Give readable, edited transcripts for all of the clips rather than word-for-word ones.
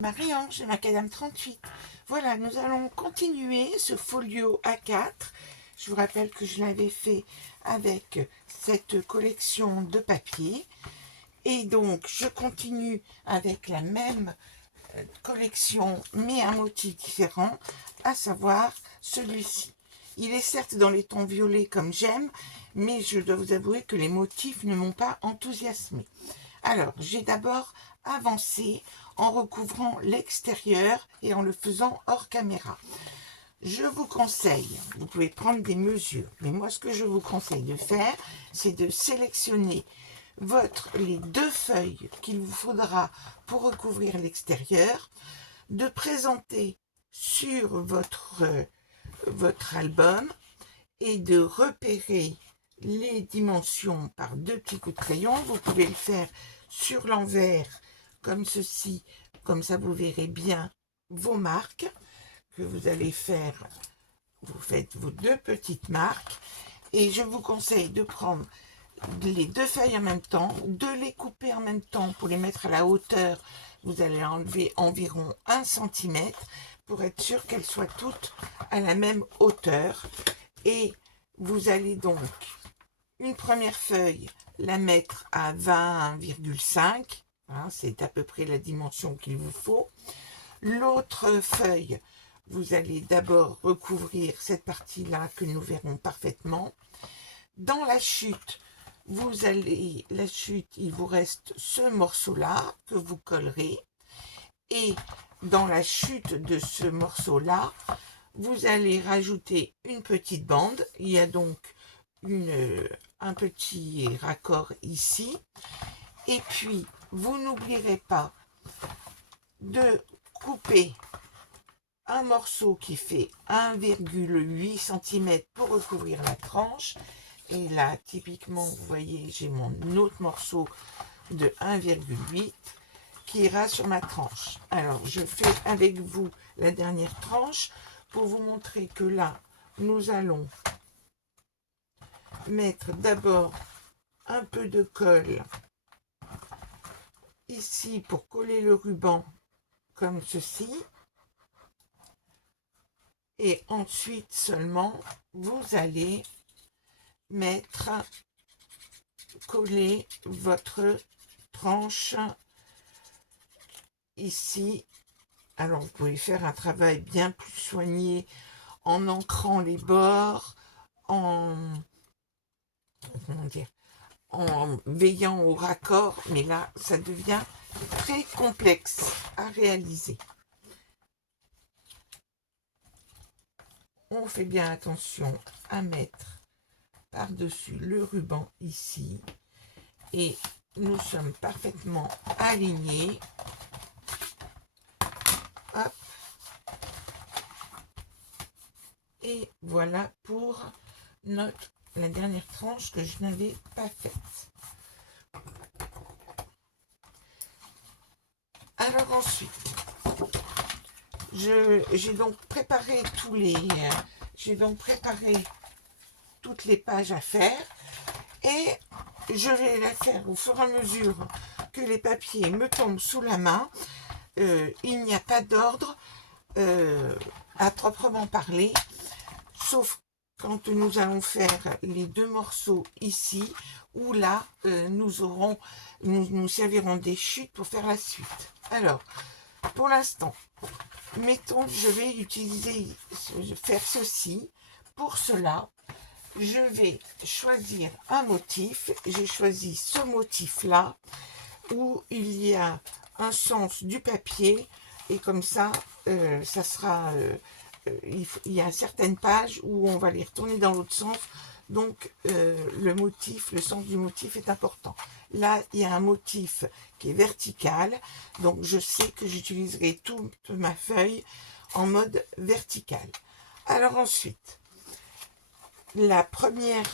Marie-Ange, Macadam 38. Voilà, nous allons continuer ce folio A4. Je vous rappelle que je l'avais fait avec cette collection de papier. Et donc, je continue avec la même collection, mais un motif différent, à savoir celui-ci. Il est certes dans les tons violets comme j'aime, mais je dois vous avouer que les motifs ne m'ont pas enthousiasmé. Alors, j'ai d'abord avancé en recouvrant l'extérieur et en le faisant hors caméra. Je vous conseille, vous pouvez prendre des mesures, mais moi ce que je vous conseille de faire, c'est de sélectionner les deux feuilles qu'il vous faudra pour recouvrir l'extérieur, de présenter sur votre album et de repérer les dimensions par deux petits coups de crayon. Vous pouvez le faire sur l'envers comme ceci, comme ça vous verrez bien vos marques que vous allez faire. Vous faites vos deux petites marques et je vous conseille de prendre les deux feuilles en même temps, de les couper en même temps pour les mettre à la hauteur. Vous allez enlever environ 1 cm pour être sûr qu'elles soient toutes à la même hauteur. Et vous allez donc, une première feuille, la mettre à 20,5. Hein, c'est à peu près la dimension qu'il vous faut. L'autre feuille, vous allez d'abord recouvrir cette partie-là que nous verrons parfaitement. Dans la chute, il vous reste ce morceau-là que vous collerez. Et dans la chute de ce morceau-là, vous allez rajouter une petite bande. Il y a donc un petit raccord ici. Et puis, vous n'oublierez pas de couper un morceau qui fait 1,8 cm pour recouvrir la tranche. Et là, typiquement, vous voyez, j'ai mon autre morceau de 1,8 qui ira sur ma tranche. Alors, je fais avec vous la dernière tranche pour vous montrer que là, nous allons mettre d'abord un peu de colle ici pour coller le ruban comme ceci. Et ensuite seulement, vous allez coller votre tranche ici. Alors vous pouvez faire un travail bien plus soigné en ancrant les bords, en veillant au raccord, mais là ça devient très complexe à réaliser. On fait bien attention à mettre par-dessus le ruban ici et nous sommes parfaitement alignés. Hop. Et voilà pour la dernière tranche que je n'avais pas faite. Alors ensuite, j'ai donc préparé toutes les pages à faire et je vais la faire au fur et à mesure que les papiers me tombent sous la main. Il n'y a pas d'ordre à proprement parler, sauf quand nous allons faire les deux morceaux ici, où là, nous servirons des chutes pour faire la suite. Alors, pour l'instant, mettons que je vais faire ceci. Pour cela, je vais choisir un motif. J'ai choisi ce motif-là, où il y a un sens du papier, et comme ça, ça sera... il y a certaines pages où on va les retourner dans l'autre sens, donc le sens du motif est important. Là, il y a un motif qui est vertical, donc je sais que j'utiliserai toute ma feuille en mode vertical. Alors ensuite, la première,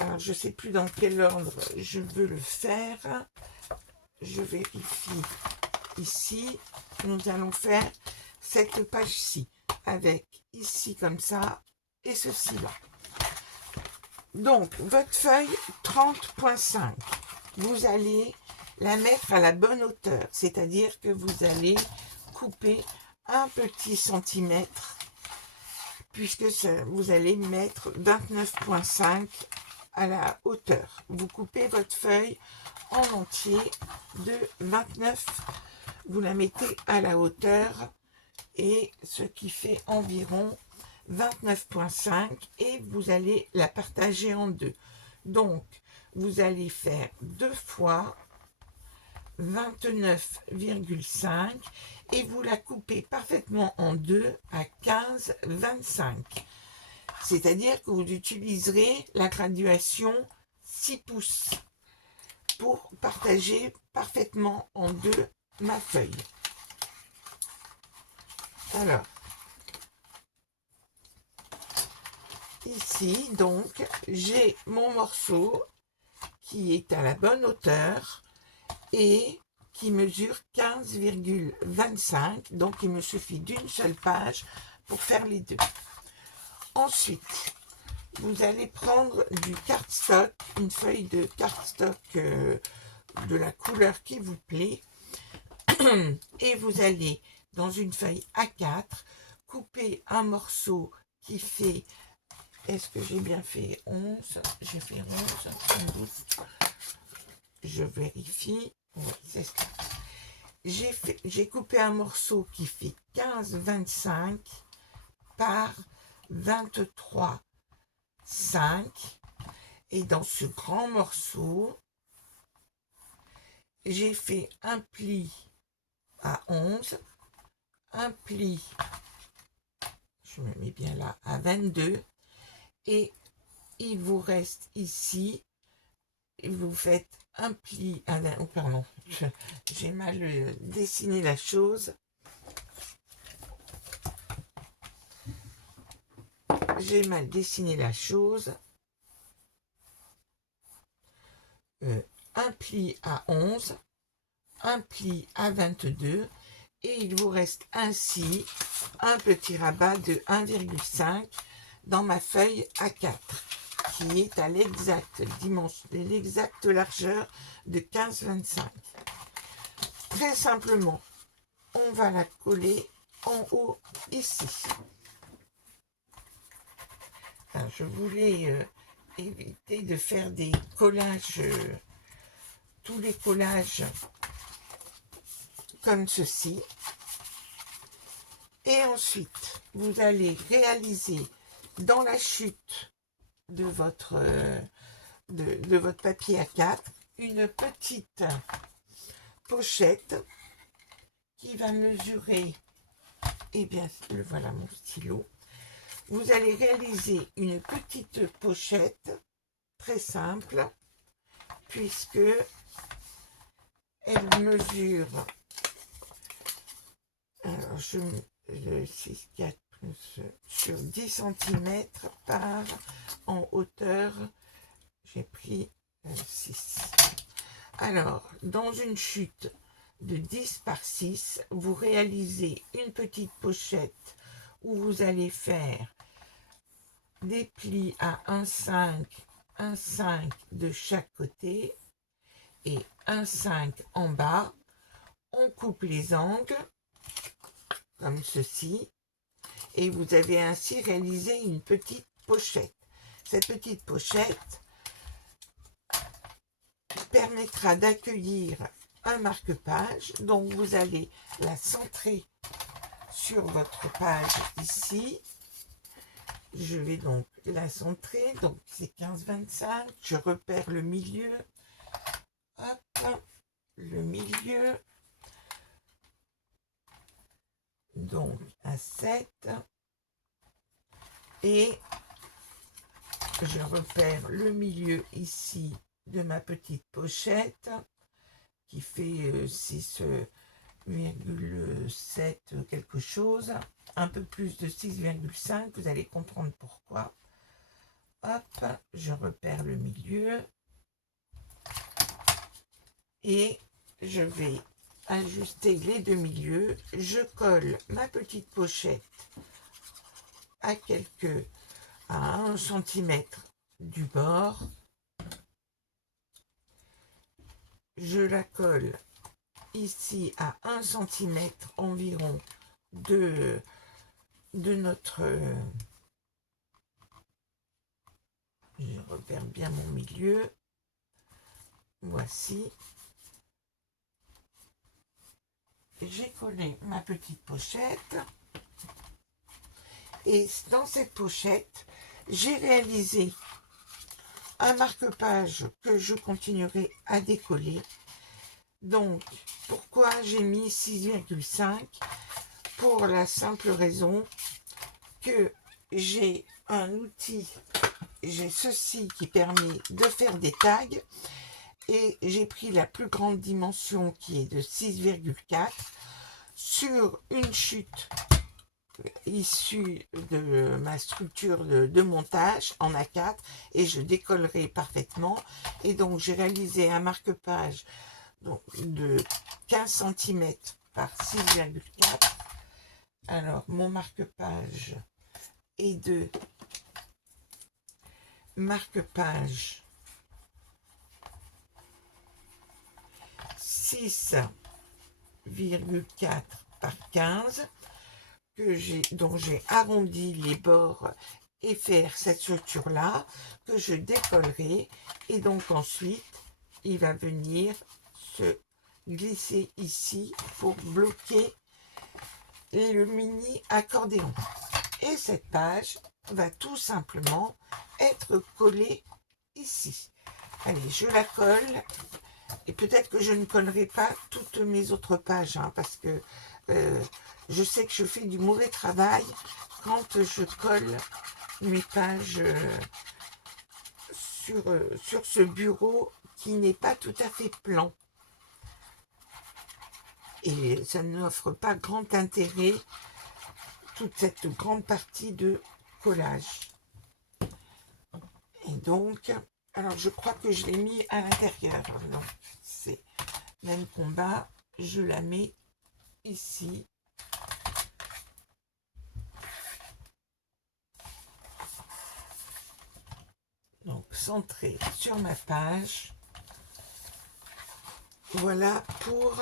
alors je ne sais plus dans quel ordre je veux le faire, je vérifie ici, nous allons faire cette page-ci, avec ici comme ça, et ceci là. Donc, votre feuille 30.5, vous allez la mettre à la bonne hauteur, c'est-à-dire que vous allez couper un petit centimètre, puisque vous allez mettre 29,5 à la hauteur. Vous coupez votre feuille en entier de 29, vous la mettez à la hauteur, et ce qui fait environ 29,5, et vous allez la partager en deux. Donc, vous allez faire 2 fois 29,5 et vous la coupez parfaitement en deux à 15,25. C'est-à-dire que vous utiliserez la graduation 6 pouces pour partager parfaitement en deux ma feuille. Alors, ici, donc, j'ai mon morceau qui est à la bonne hauteur et qui mesure 15,25. Donc, il me suffit d'une seule page pour faire les deux. Ensuite, vous allez prendre du cardstock, une feuille de cardstock de la couleur qui vous plaît. Et vous allez, dans une feuille A4, couper un morceau qui fait... Est-ce que j'ai bien fait 11? J'ai fait 11, sans doute. Je vérifie. Oui, c'est ça. J'ai coupé un morceau qui fait 15,25 par 23,5. Et dans ce grand morceau, j'ai fait un pli à 11, un pli, je me mets bien là, à 22, et il vous reste ici, vous faites un pli à 20, oh pardon, j'ai mal dessiné la chose, un pli à 11, un pli à 22, et il vous reste ainsi un petit rabat de 1,5 dans ma feuille A4 qui est à l'exacte dimension, l'exacte largeur de 15,25. Très simplement, on va la coller en haut ici. Alors, je voulais éviter de faire des collages, tous les collages comme ceci. Et ensuite, vous allez réaliser dans la chute de votre papier A4 une petite pochette qui va mesurer, et bien, le voilà mon stylo. Vous allez réaliser une petite pochette très simple, puisque elle mesure, alors le 6,4 sur 10 cm par en hauteur, j'ai pris 6. Alors, dans une chute de 10 par 6, vous réalisez une petite pochette où vous allez faire des plis à 1,5 de chaque côté et 1,5 en bas. On coupe les angles comme ceci et vous avez ainsi réalisé une petite pochette. Cette petite pochette permettra d'accueillir un marque-page, donc vous allez la centrer sur votre page ici. Je vais donc la centrer, donc c'est 15,25, je repère le milieu, hop, le milieu, donc à 7, et je repère le milieu ici de ma petite pochette qui fait 6,7 quelque chose, un peu plus de 6,5, vous allez comprendre pourquoi. Hop, je repère le milieu et je vais ajuster les deux milieux. Je colle ma petite pochette à 1 cm du bord. Je la colle ici à 1 centimètre environ de notre... je repère bien mon milieu. Voici. J'ai collé ma petite pochette. Et dans cette pochette, j'ai réalisé un marque-page que je continuerai à décoller. Donc, pourquoi j'ai mis 6,5? Pour la simple raison que j'ai un outil, j'ai ceci qui permet de faire des tags et j'ai pris la plus grande dimension qui est de 6,4 sur une chute issue de ma structure de montage en A4 et je décollerai parfaitement. Et donc j'ai réalisé un marque-page de 15 cm par 6,4. Alors mon marque-page est de marque-page 6,4 par 15 dont j'ai arrondi les bords et faire cette structure là que je décollerai et donc ensuite il va venir se glisser ici pour bloquer le mini accordéon et cette page va tout simplement être collée ici. Allez, je la colle et peut-être que je ne collerai pas toutes mes autres pages parce que je sais que je fais du mauvais travail quand je colle mes pages sur ce bureau qui n'est pas tout à fait plan. Et ça n'offre pas grand intérêt, toute cette grande partie de collage. Et donc, alors je crois que je l'ai mis à l'intérieur. Donc, c'est même combat. Je la mets ici. Donc, centré sur ma page. Voilà pour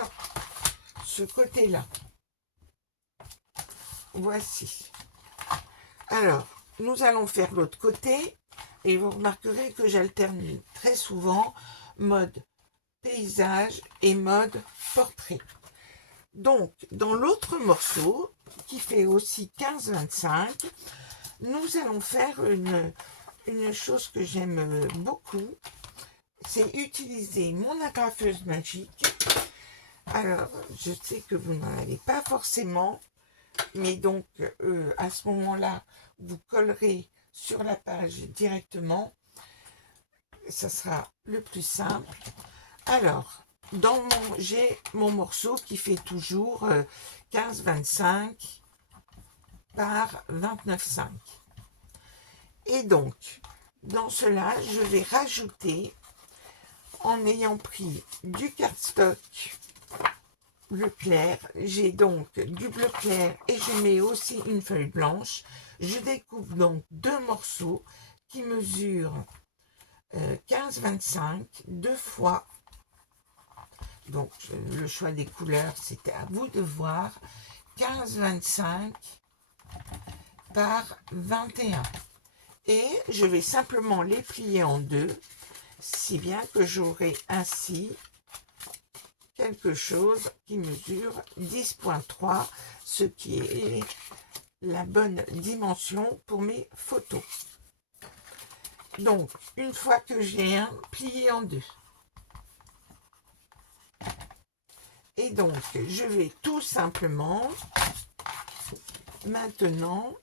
ce côté-là. Voici. Alors, nous allons faire l'autre côté. Et vous remarquerez que j'alterne très souvent mode paysage et mode portrait. Donc, dans l'autre morceau, qui fait aussi 15-25, nous allons faire une chose que j'aime beaucoup, c'est utiliser mon agrafeuse magique. Alors, je sais que vous n'en avez pas forcément, mais donc, à ce moment-là, vous collerez sur la page directement. Ça sera le plus simple. Alors, j'ai mon morceau qui fait toujours 15-25 par 29,5. Et donc, dans cela, je vais rajouter, en ayant pris du cardstock bleu clair, j'ai donc du bleu clair et je mets aussi une feuille blanche. Je découpe donc deux morceaux qui mesurent 15-25, deux fois. Donc, le choix des couleurs, c'était à vous de voir. 15-25 par 21. Et je vais simplement les plier en deux, si bien que j'aurai ainsi quelque chose qui mesure 10,3, ce qui est la bonne dimension pour mes photos. Donc, une fois que j'ai un plié en deux, et donc je vais tout simplement maintenant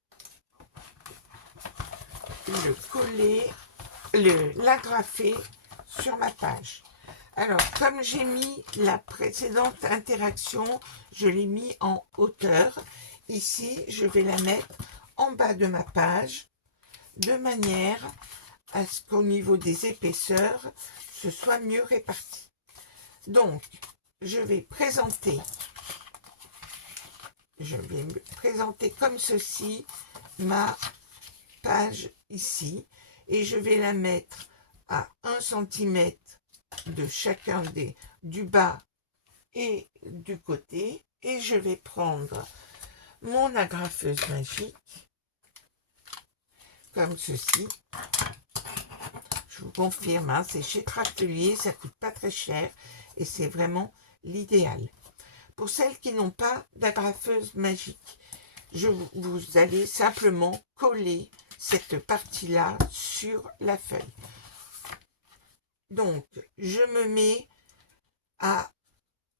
le coller, l'agrafer sur ma page. Alors, comme j'ai mis la précédente interaction, je l'ai mis en hauteur. Ici, je vais la mettre en bas de ma page, de manière à ce qu'au niveau des épaisseurs, ce soit mieux réparti. Donc, je vais présenter comme ceci ma page ici, et je vais la mettre à 1 cm de chacun du bas et du côté, et je vais prendre mon agrafeuse magique, comme ceci. Je vous confirme, hein, c'est chez Craftelier, ça coûte pas très cher, et c'est vraiment l'idéal. Pour celles qui n'ont pas d'agrafeuse magique, vous allez simplement coller cette partie-là sur la feuille. Donc, je me mets à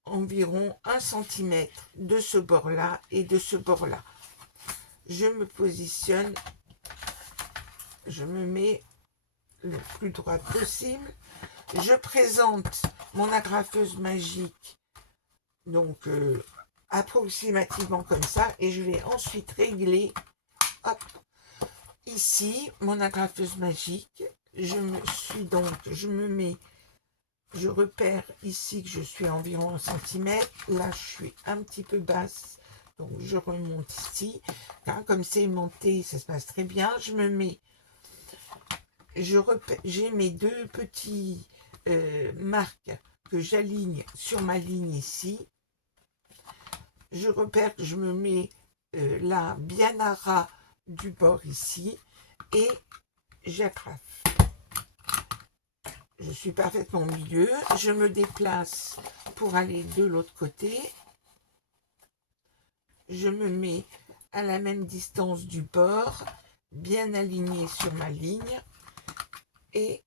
environ 1 cm de ce bord-là et de ce bord-là. Je me positionne, je me mets le plus droit possible. Je présente mon agrafeuse magique, donc approximativement comme ça, et je vais ensuite régler, hop, ici, mon agrafeuse magique. Je repère ici que je suis à environ 1 cm. Là, je suis un petit peu basse, donc je remonte ici. Là, comme c'est aimanté, ça se passe très bien. Je me mets, j'ai mes deux petits marques que j'aligne sur ma ligne ici. Je repère que je me mets là bien à ras du bord ici et j'agrafe. Je suis parfaitement au milieu. Je me déplace pour aller de l'autre côté. Je me mets à la même distance du bord, bien aligné sur ma ligne. Et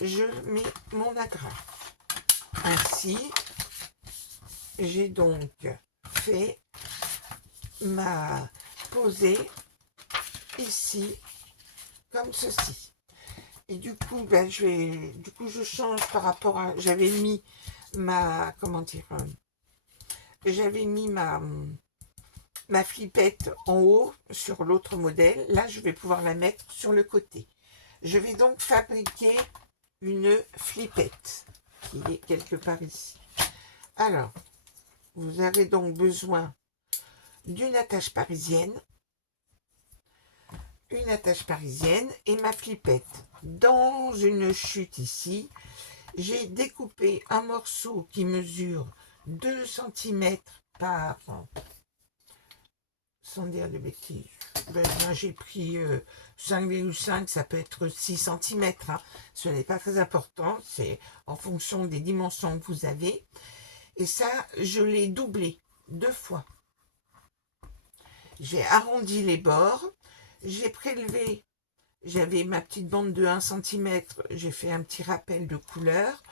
je mets mon agrafe. Ainsi, j'ai donc fait ma posée ici, comme ceci. Et du coup, je change par rapport à, j'avais mis ma, j'avais mis ma flippette en haut sur l'autre modèle. Là, je vais pouvoir la mettre sur le côté. Je vais donc fabriquer une flippette qui est quelque part ici. Alors, vous avez donc besoin d'une attache parisienne, et ma flippette. Dans une chute ici, j'ai découpé un morceau qui mesure 2 cm par, sans dire de bêtises, j'ai pris 5,5, ça peut être 6 cm, hein. Ce n'est pas très important, c'est en fonction des dimensions que vous avez. Et ça, je l'ai doublé 2 fois. J'ai arrondi les bords, j'ai prélevé, j'avais ma petite bande de 1 cm, j'ai fait un petit rappel de couleur,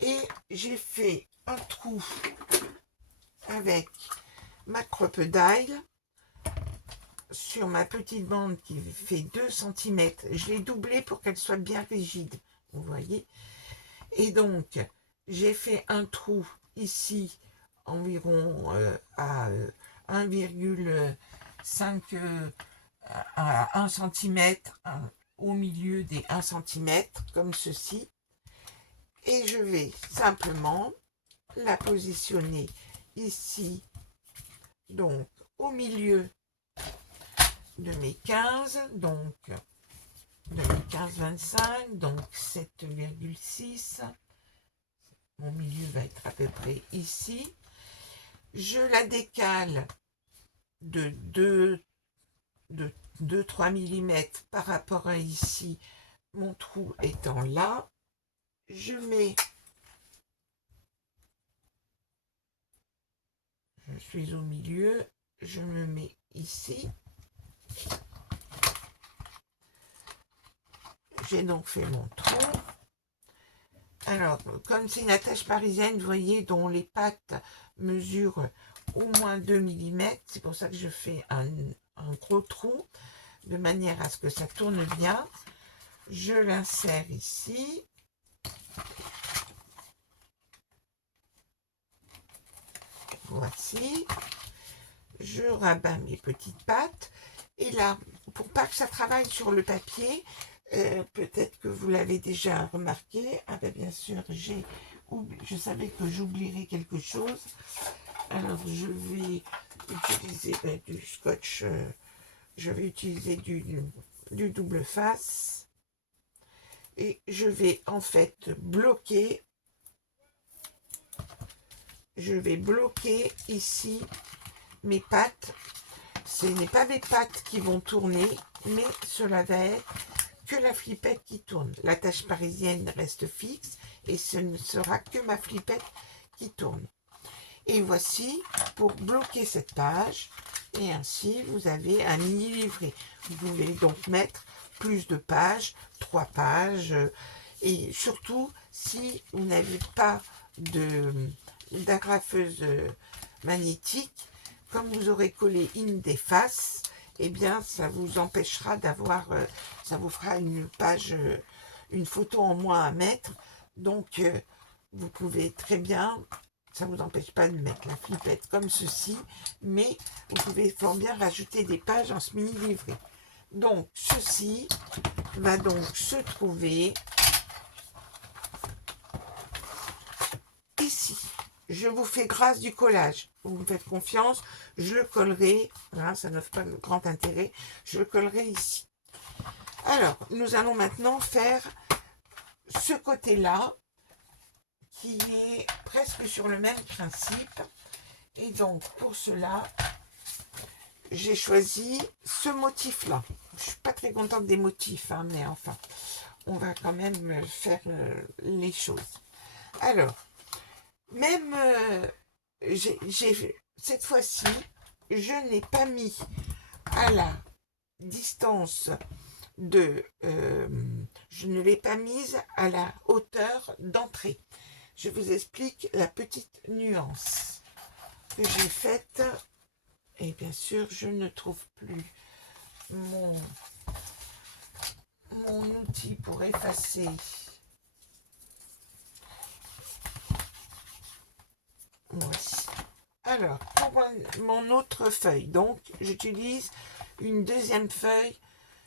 et j'ai fait un trou avec ma crocodile sur ma petite bande qui fait 2 cm. Je l'ai doublée pour qu'elle soit bien rigide, vous voyez. Et donc, j'ai fait un trou ici, environ à 1,5 à 1 cm, au milieu des 1 cm, comme ceci. Et je vais simplement la positionner ici, donc au milieu de mes 15, donc de mes 15-25, donc 7,6. Mon milieu va être à peu près ici. Je la décale de 2-3 mm par rapport à ici, mon trou étant là. Je suis au milieu, je me mets ici. J'ai donc fait mon trou. Alors, comme c'est une attache parisienne, vous voyez, dont les pattes mesurent au moins 2 mm, c'est pour ça que je fais un gros trou, de manière à ce que ça tourne bien. Je l'insère ici. Voici. Je rabats mes petites pattes. Et là, pour pas que ça travaille sur le papier, peut-être que vous l'avez déjà remarqué. Ah ben bien sûr, je savais que j'oublierais quelque chose. Alors je vais utiliser du scotch, je vais utiliser du double face. Et je vais en fait bloquer je vais bloquer ici mes pattes. Ce n'est pas mes pattes qui vont tourner, mais cela va être que la flippette qui tourne. L'attache parisienne reste fixe et ce ne sera que ma flippette qui tourne. Et voici pour bloquer cette page. Et ainsi, vous avez un mini livret. Vous pouvez donc mettre plus de pages, 3 pages. Et surtout, si vous n'avez pas d'agrafeuse magnétique, comme vous aurez collé une des faces, eh bien, ça vous empêchera d'avoir, ça vous fera une page, une photo en moins à mettre. Donc, vous pouvez très bien, ça ne vous empêche pas de mettre la flippette comme ceci, mais vous pouvez fort bien rajouter des pages en ce mini-livret. Donc, ceci va donc se trouver ici. Je vous fais grâce du collage. Vous me faites confiance, je le collerai. Voilà, ça n'offre pas de grand intérêt. Je le collerai ici. Alors, nous allons maintenant faire ce côté-là, qui est presque sur le même principe. Et donc, pour cela, j'ai choisi ce motif-là. Je ne suis pas très contente des motifs, hein, mais enfin, on va quand même faire les choses. Alors, même cette fois-ci, je n'ai pas mis à la distance de... je ne l'ai pas mise à la hauteur d'entrée. Je vous explique la petite nuance que j'ai faite. Et bien sûr, je ne trouve plus mon outil pour effacer. Voici. Alors, pour mon autre feuille, donc, j'utilise une deuxième feuille,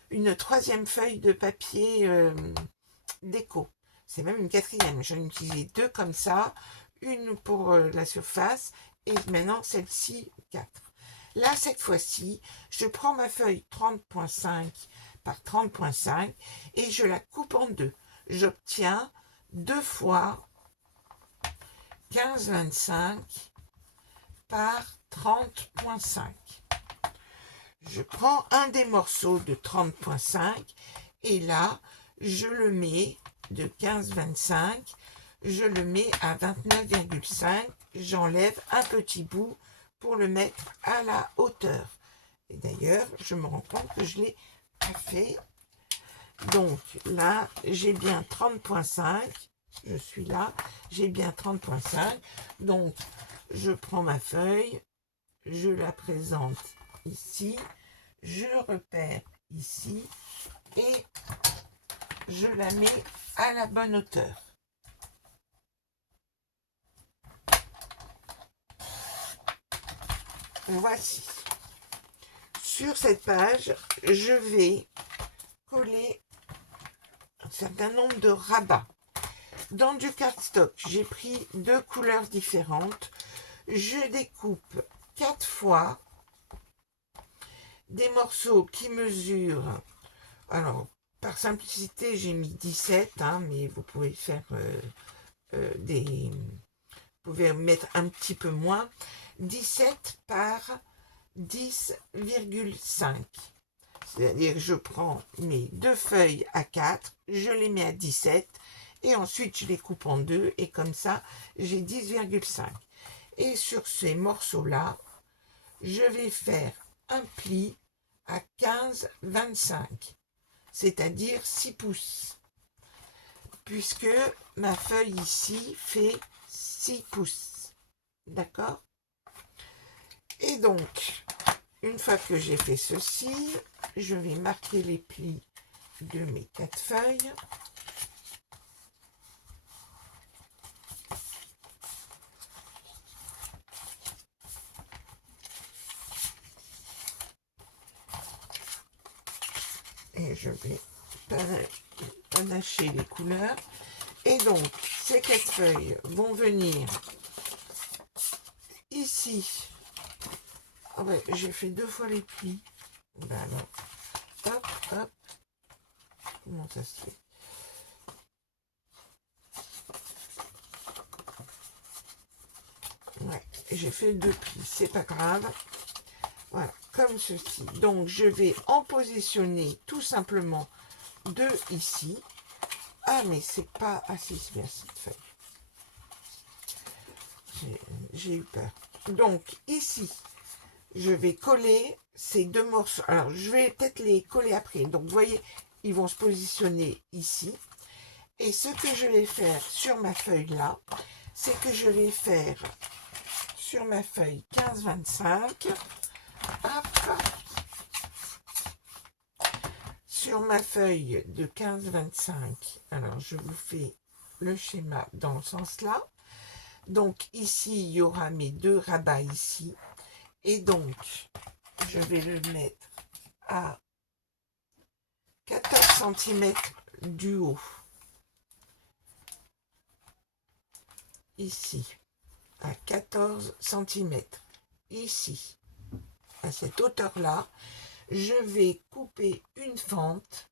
une troisième feuille de papier déco. C'est même une quatrième. J'en ai utilisé 2 comme ça, une pour la surface et maintenant celle-ci 4. Là, cette fois-ci, je prends ma feuille 30.5 par 30.5 et je la coupe en 2. J'obtiens 2 fois 15,25 par 30.5. Je prends un des morceaux de 30.5 et là, je le mets de 15,25, je le mets à 29,5, j'enlève un petit bout pour le mettre à la hauteur. Et d'ailleurs, je me rends compte que je l'ai pas fait. Donc là, j'ai bien 30.5, je suis là, j'ai bien 30.5, donc je prends ma feuille, je la présente ici, je repère ici et je la mets à la bonne hauteur. Voici. Sur cette page, je vais coller un certain nombre de rabats. Dans du cardstock, j'ai pris 2 couleurs différentes. Je découpe 4 fois des morceaux qui mesurent, alors par simplicité j'ai mis 17, hein, mais vous pouvez faire vous pouvez mettre un petit peu moins, 17 par 10,5. C'est-à-dire que je prends mes 2 feuilles à 4, je les mets à 17 et ensuite je les coupe en 2 et comme ça j'ai 10,5. Et sur ces morceaux-là, je vais faire un pli à 15,25, c'est-à-dire 6 pouces, puisque ma feuille ici fait 6 pouces. D'accord? Et donc, une fois que j'ai fait ceci, je vais marquer les plis de mes 4 feuilles. Et je vais panacher les couleurs. Et donc, ces 4 feuilles vont venir ici. Oh ouais, j'ai fait 2 fois les plis. Ben alors, hop, hop. Comment ça se fait? j'ai fait 2 plis, c'est pas grave. Voilà, comme ceci. Donc, je vais en positionner tout simplement 2 ici. Ah, mais c'est pas... Ah, si, c'est bien cette feuille. J'ai eu peur. Donc, ici, je vais coller ces 2 morceaux. Alors, je vais peut-être les coller après. Donc, vous voyez, ils vont se positionner ici. Et ce que je vais faire sur ma feuille là, c'est que je vais faire sur ma feuille 15-25. Hop. Sur ma feuille de 15-25, alors je vous fais le schéma dans le sens là. Donc ici, il y aura mes 2 rabats ici. Et donc, je vais le mettre à 14 cm du haut. Ici, à 14 cm. Ici, à cette hauteur-là, je vais couper une fente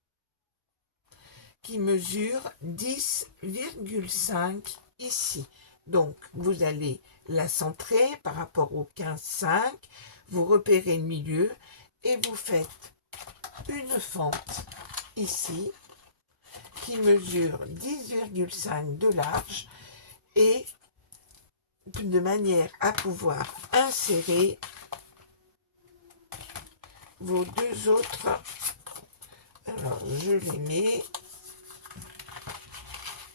qui mesure 10,5 ici. Donc, vous allez la centrer par rapport au 15,5, vous repérez le milieu et vous faites une fente ici qui mesure 10,5 de large et de manière à pouvoir insérer vos 2 autres. Alors, je les mets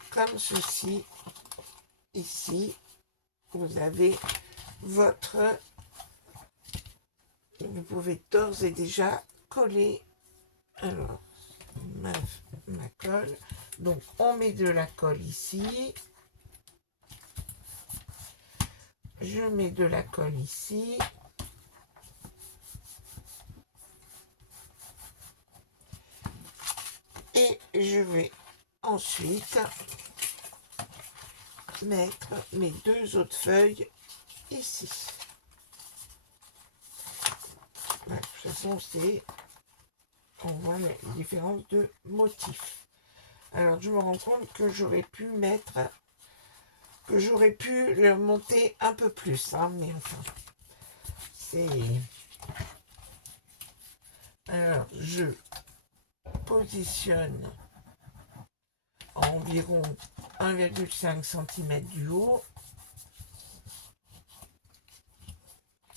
comme ceci. Ici, vous avez votre... Vous pouvez d'ores et déjà coller. Alors, ma colle. Donc, on met de la colle ici. Je mets de la colle ici. Et je vais ensuite mettre mes 2 autres feuilles ici. Voilà, de toute façon, c'est... On voit la différence de motif. Alors, je me rends compte que j'aurais pu mettre... Que j'aurais pu le monter un peu plus. Hein, mais enfin, c'est... Alors, je positionne environ 1,5 cm du haut.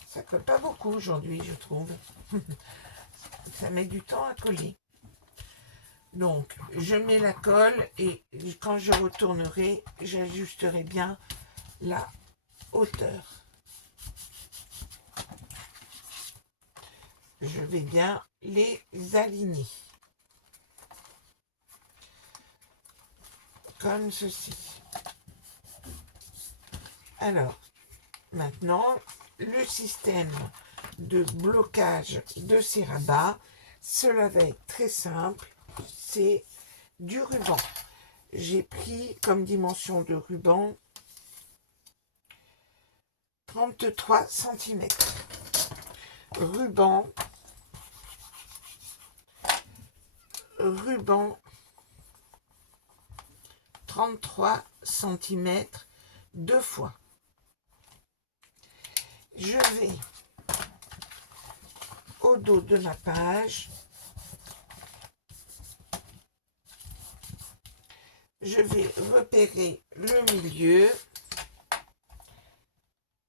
Ça colle pas beaucoup aujourd'hui, je trouve. Ça met du temps à coller. Donc, je mets la colle et quand je retournerai, j'ajusterai bien la hauteur. Je vais bien les aligner. Comme ceci. Alors, maintenant, le système de blocage de ces rabats, cela va être très simple. C'est du ruban. J'ai pris comme dimension de ruban 33 cm. Ruban 33 cm 2 fois. Je vais au dos de ma page, je vais repérer le milieu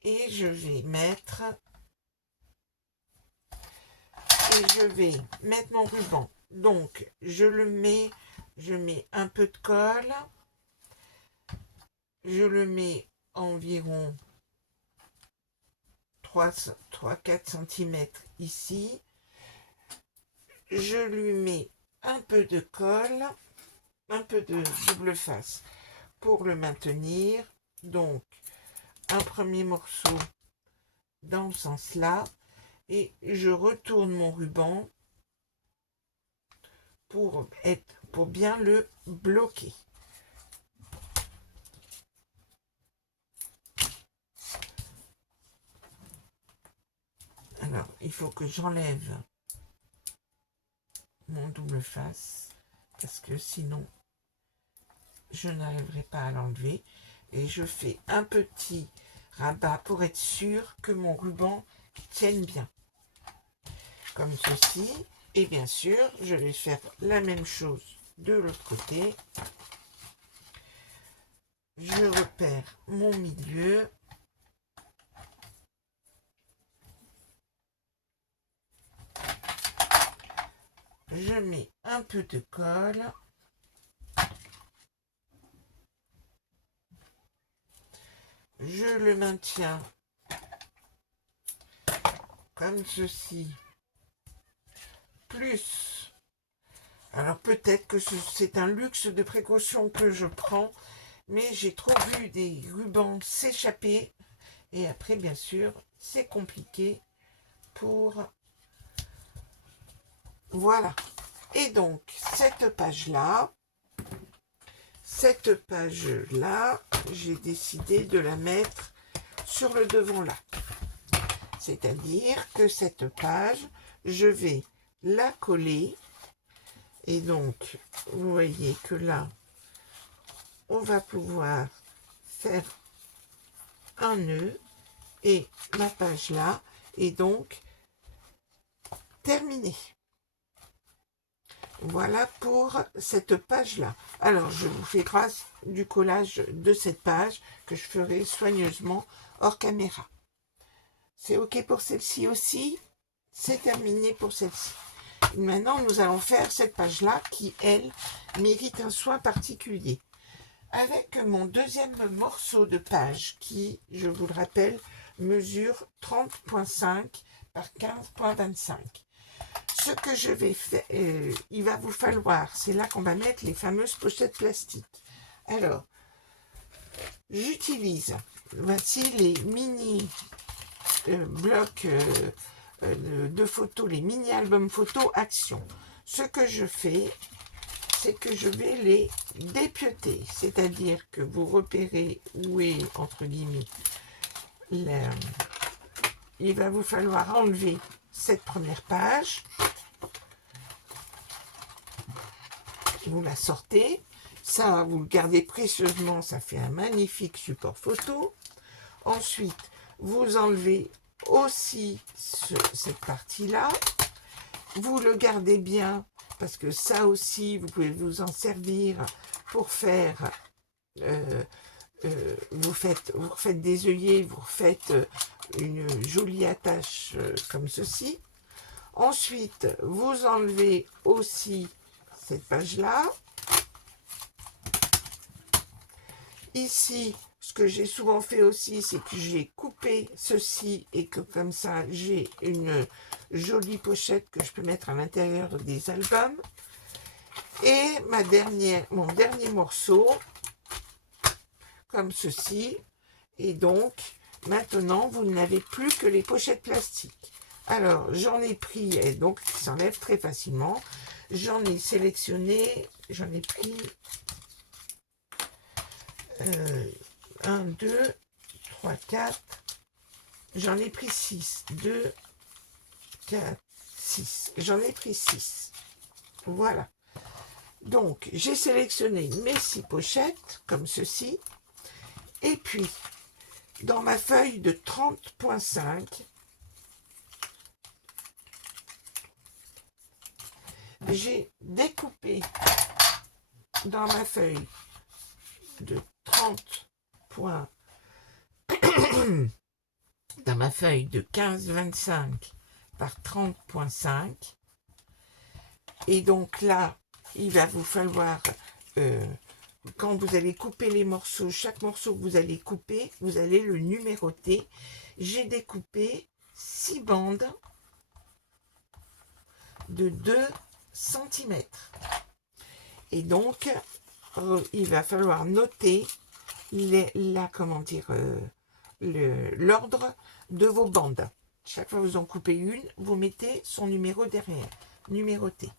et je vais mettre mon ruban. Donc je mets un peu de colle, je le mets environ 3-4 cm ici. Je lui mets un peu de colle, un peu de double face pour le maintenir. Donc, un premier morceau dans ce sens-là. Et je retourne mon ruban pour bien le bloquer. Alors, il faut que j'enlève mon double face parce que sinon je n'arriverai pas à l'enlever. Et je fais un petit rabat pour être sûr que mon ruban tienne bien. Comme ceci. Et bien sûr, je vais faire la même chose de l'autre côté. Je repère mon milieu. Je mets un peu de colle. Je le maintiens comme ceci. Plus. Alors peut-être que c'est un luxe de précaution que je prends, mais j'ai trop vu des rubans s'échapper. Et après, bien sûr, c'est compliqué pour... Voilà. Et donc, cette page-là, j'ai décidé de la mettre sur le devant là. C'est-à-dire que cette page, je vais la coller. Et donc, vous voyez que là, on va pouvoir faire un nœud. Et la page là est donc terminée. Voilà pour cette page-là. Alors, je vous fais grâce du collage de cette page que je ferai soigneusement hors caméra. C'est OK pour celle-ci aussi. C'est terminé pour celle-ci. Maintenant, nous allons faire cette page-là qui, elle, mérite un soin particulier. Avec mon deuxième morceau de page qui, je vous le rappelle, mesure 30,5 par 15,25. Ce que je vais faire, il va vous falloir, c'est là qu'on va mettre les fameuses pochettes plastiques. Alors, j'utilise, voici les mini blocs de photos, les mini albums photos Action. Ce que je fais, c'est que je vais les dépioter, c'est-à-dire que vous repérez où est, entre guillemets, il va vous falloir enlever cette première page. Vous la sortez, ça vous le gardez précieusement, ça fait un magnifique support photo. Ensuite, vous enlevez aussi cette partie-là, vous le gardez bien, parce que ça aussi, vous pouvez vous en servir pour faire, vous refaites des œillets, vous refaites une jolie attache comme ceci. Ensuite, vous enlevez aussi cette page-là. Ici, ce que j'ai souvent fait aussi, c'est que j'ai coupé ceci et que comme ça, j'ai une jolie pochette que je peux mettre à l'intérieur des albums. Et mon dernier morceau, comme ceci. Et donc, maintenant, vous n'avez plus que les pochettes plastiques. Alors, j'en ai pris, et donc, qui s'enlève très facilement. J'en ai sélectionné, j'en ai pris 1, 2, 3, 4. J'en ai pris 6. 2, 4, 6. J'en ai pris 6. Voilà. Donc, j'ai sélectionné mes 6 pochettes, comme ceci. Et puis, dans ma feuille de 30,5, j'ai découpé dans ma feuille de 30 points, dans ma feuille de 15,25 par 30,5. Et donc là, il va vous falloir, quand vous allez couper les morceaux, chaque morceau que vous allez couper, vous allez le numéroter. J'ai découpé 6 bandes de 2 cm. Et donc, il va falloir noter l'ordre de vos bandes. Chaque fois que vous en coupez une, vous mettez son numéro derrière, numéroté.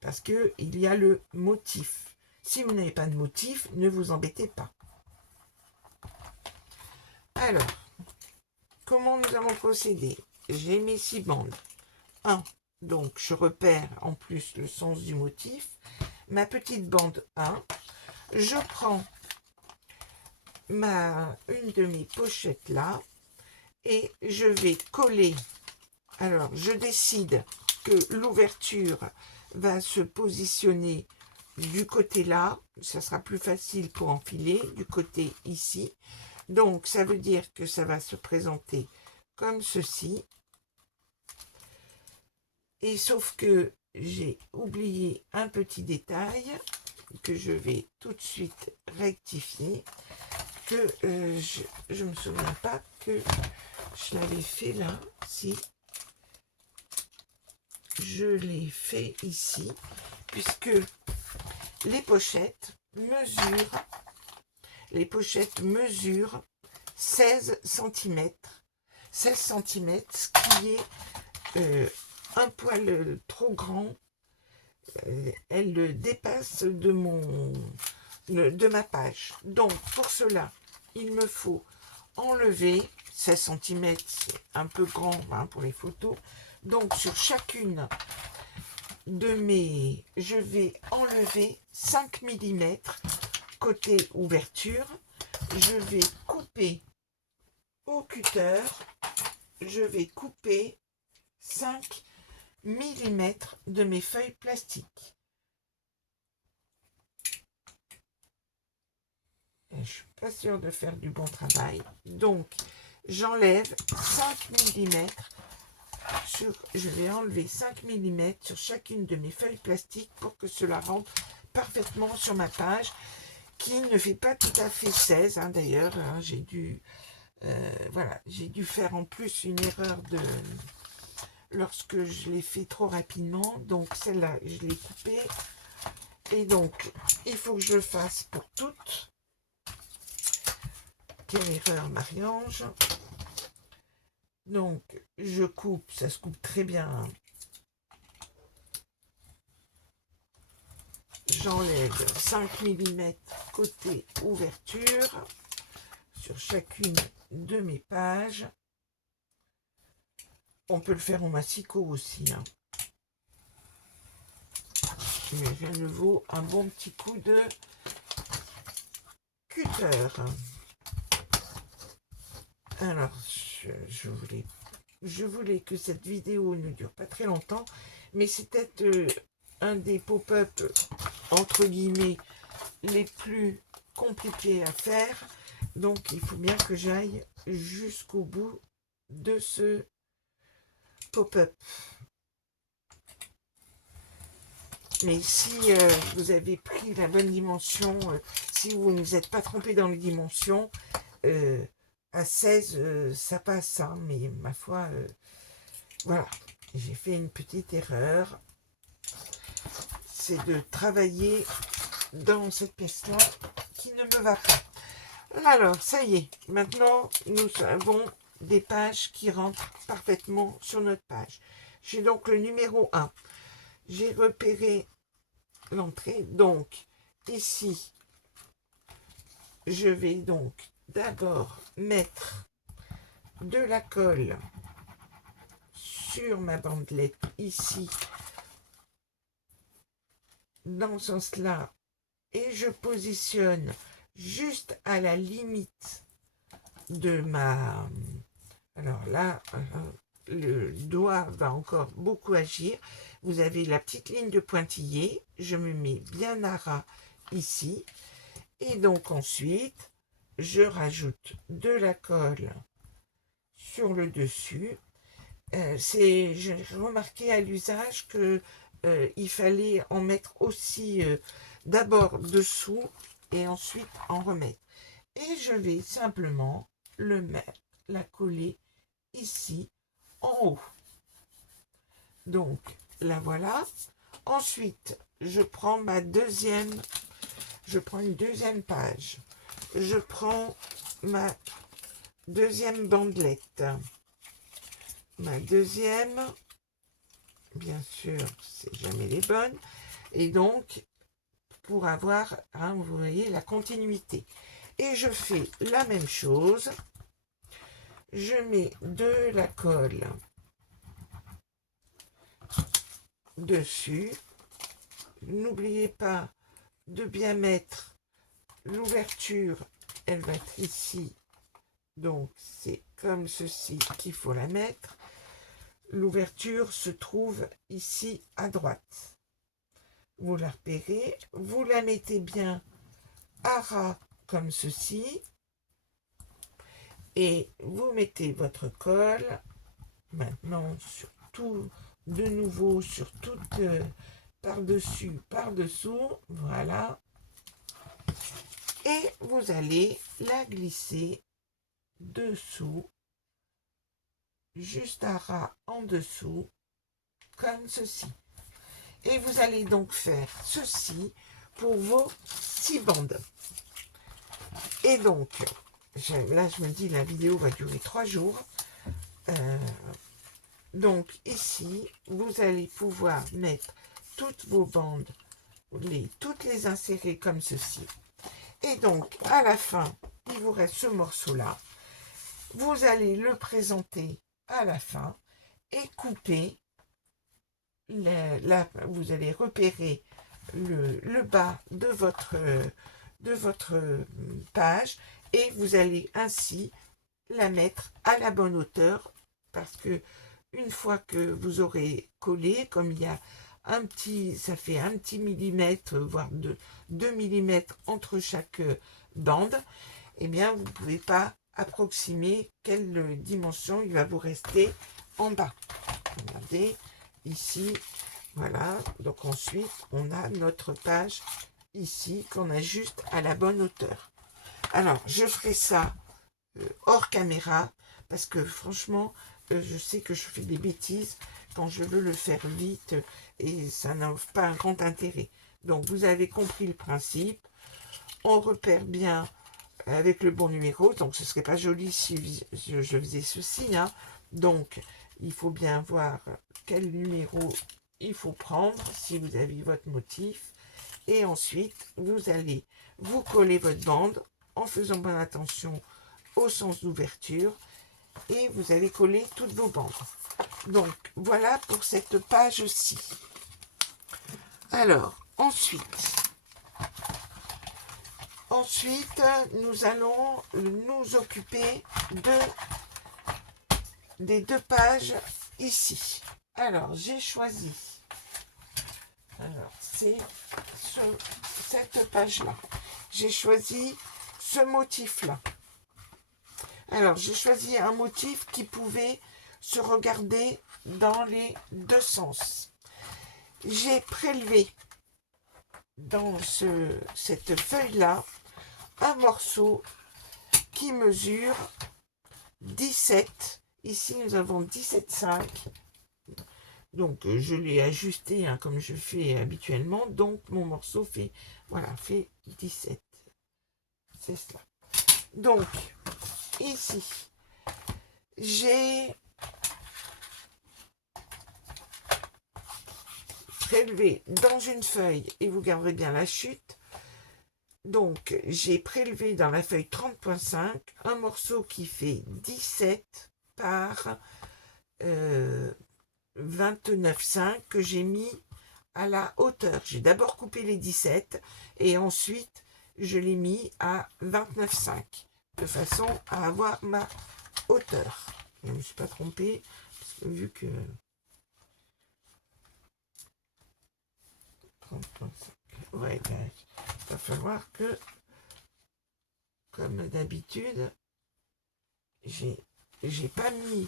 Parce qu'il y a le motif. Si vous n'avez pas de motif, ne vous embêtez pas. Alors, comment nous allons procéder? J'ai mes 6 bandes. 1, donc je repère en plus le sens du motif. Ma petite bande 1, je prends une de mes pochettes là et je vais coller. Alors, je décide que l'ouverture va se positionner du côté là. Ça sera plus facile pour enfiler, du côté ici. Donc, ça veut dire que ça va se présenter comme ceci. Et sauf que j'ai oublié un petit détail que je vais tout de suite rectifier, que je me souviens pas que je l'avais fait là, si je l'ai fait ici, puisque les pochettes mesurent 16 cm, 16 cm, ce qui est un poil trop grand. Elle dépasse de ma page. Donc pour cela, il me faut enlever 16 cm, c'est un peu grand hein, pour les photos. Donc sur chacune de mes, je vais enlever 5 mm côté ouverture. Je vais couper au cutter, je vais couper 5 mm de mes feuilles plastiques. Et je suis pas sûre de faire du bon travail. Donc, j'enlève 5 mm. Je vais enlever 5 mm sur chacune de mes feuilles plastiques pour que cela rentre parfaitement sur ma page, qui ne fait pas tout à fait 16. Hein, d'ailleurs, hein, j'ai dû faire en plus une erreur lorsque je l'ai fait trop rapidement. Donc celle-là, je l'ai coupée. Et donc, il faut que je le fasse pour toutes. Quelle erreur, Marie-Ange. Donc, je coupe, ça se coupe très bien. J'enlève 5 mm côté ouverture sur chacune de mes pages. On peut le faire en massicot aussi. Hein. Mais je ne vaut un bon petit coup de cutter. Alors, je voulais que cette vidéo ne dure pas très longtemps, mais c'était un des pop-up, entre guillemets, les plus compliqués à faire. Donc, il faut bien que j'aille jusqu'au bout de ce pop-up. Mais si vous avez pris la bonne dimension, si vous ne vous êtes pas trompé dans les dimensions, à 16, ça passe, hein, mais ma foi, voilà, j'ai fait une petite erreur. C'est de travailler dans cette pièce-là qui ne me va pas. Alors, ça y est, maintenant, nous avons des pages qui rentrent parfaitement sur notre page. J'ai donc le numéro 1. J'ai repéré l'entrée. Donc, ici, je vais donc d'abord mettre de la colle sur ma bandelette ici, dans ce sens-là, et je positionne juste à la limite de ma... Alors là, le doigt va encore beaucoup agir. Vous avez la petite ligne de pointillé. Je me mets bien à ras ici. Et donc ensuite, je rajoute de la colle sur le dessus. J'ai remarqué à l'usage que il fallait en mettre aussi d'abord dessous et ensuite en remettre. Et je vais simplement la coller ici en haut. Donc la voilà. Ensuite, je prends une deuxième page. Je prends ma deuxième bandelette. Ma deuxième, bien sûr, c'est jamais les bonnes. Et donc, pour avoir, hein, vous voyez, la continuité. Et je fais la même chose. Je mets de la colle dessus. N'oubliez pas de bien mettre l'ouverture elle va être ici. Donc, c'est comme ceci qu'il faut la mettre. L'ouverture se trouve ici à droite. Vous la repérez, vous la mettez bien à ras comme ceci. Et vous mettez votre colle maintenant sur tout, de nouveau sur toute, par-dessus, par-dessous. Voilà. Et vous allez la glisser dessous, juste à ras en dessous, comme ceci. Et vous allez donc faire ceci pour vos 6 bandes. Et donc, là je me dis la vidéo va durer 3 jours. Donc ici, vous allez pouvoir mettre toutes vos bandes, toutes les insérer comme ceci. Et donc, à la fin, il vous reste ce morceau-là. Vous allez le présenter à la fin et couper. Vous allez repérer le bas de votre page et vous allez ainsi la mettre à la bonne hauteur parce que une fois que vous aurez collé, comme il y a ça fait un petit millimètre, voire 2 millimètres entre chaque bande, eh bien, vous ne pouvez pas approximer quelle dimension il va vous rester en bas. Regardez, ici, voilà. Donc ensuite, on a notre page ici, qu'on ajuste à la bonne hauteur. Alors, je ferai ça hors caméra, parce que franchement, je sais que je fais des bêtises quand je veux le faire vite et ça n'a pas un grand intérêt. Donc vous avez compris le principe. On repère bien avec le bon numéro. Donc ce serait pas joli si je faisais ceci. Hein. Donc il faut bien voir quel numéro il faut prendre si vous avez votre motif. Et ensuite, vous allez vous coller votre bande en faisant bien attention au sens d'ouverture et vous allez coller toutes vos bandes. Donc voilà pour cette page-ci. Alors ensuite nous allons nous occuper des 2 pages ici. Alors j'ai choisi, c'est cette page-là. J'ai choisi ce motif-là. Alors, j'ai choisi un motif qui pouvait se regarder dans les 2 sens. J'ai prélevé dans cette feuille-là un morceau qui mesure 17. Ici, nous avons 17,5. Donc, je l'ai ajusté hein, comme je fais habituellement. Donc, mon morceau fait 17. C'est cela. Donc, ici, j'ai prélevé dans une feuille, et vous garderez bien la chute, donc j'ai prélevé dans la feuille 30.5 un morceau qui fait 17 par 29,5 que j'ai mis à la hauteur. J'ai d'abord coupé les 17 et ensuite je l'ai mis à 29,5 de façon à avoir ma hauteur. Je ne me suis pas trompée, parce que vu que 30,5, ouais, ben, il va falloir que, comme d'habitude, j'ai pas mis,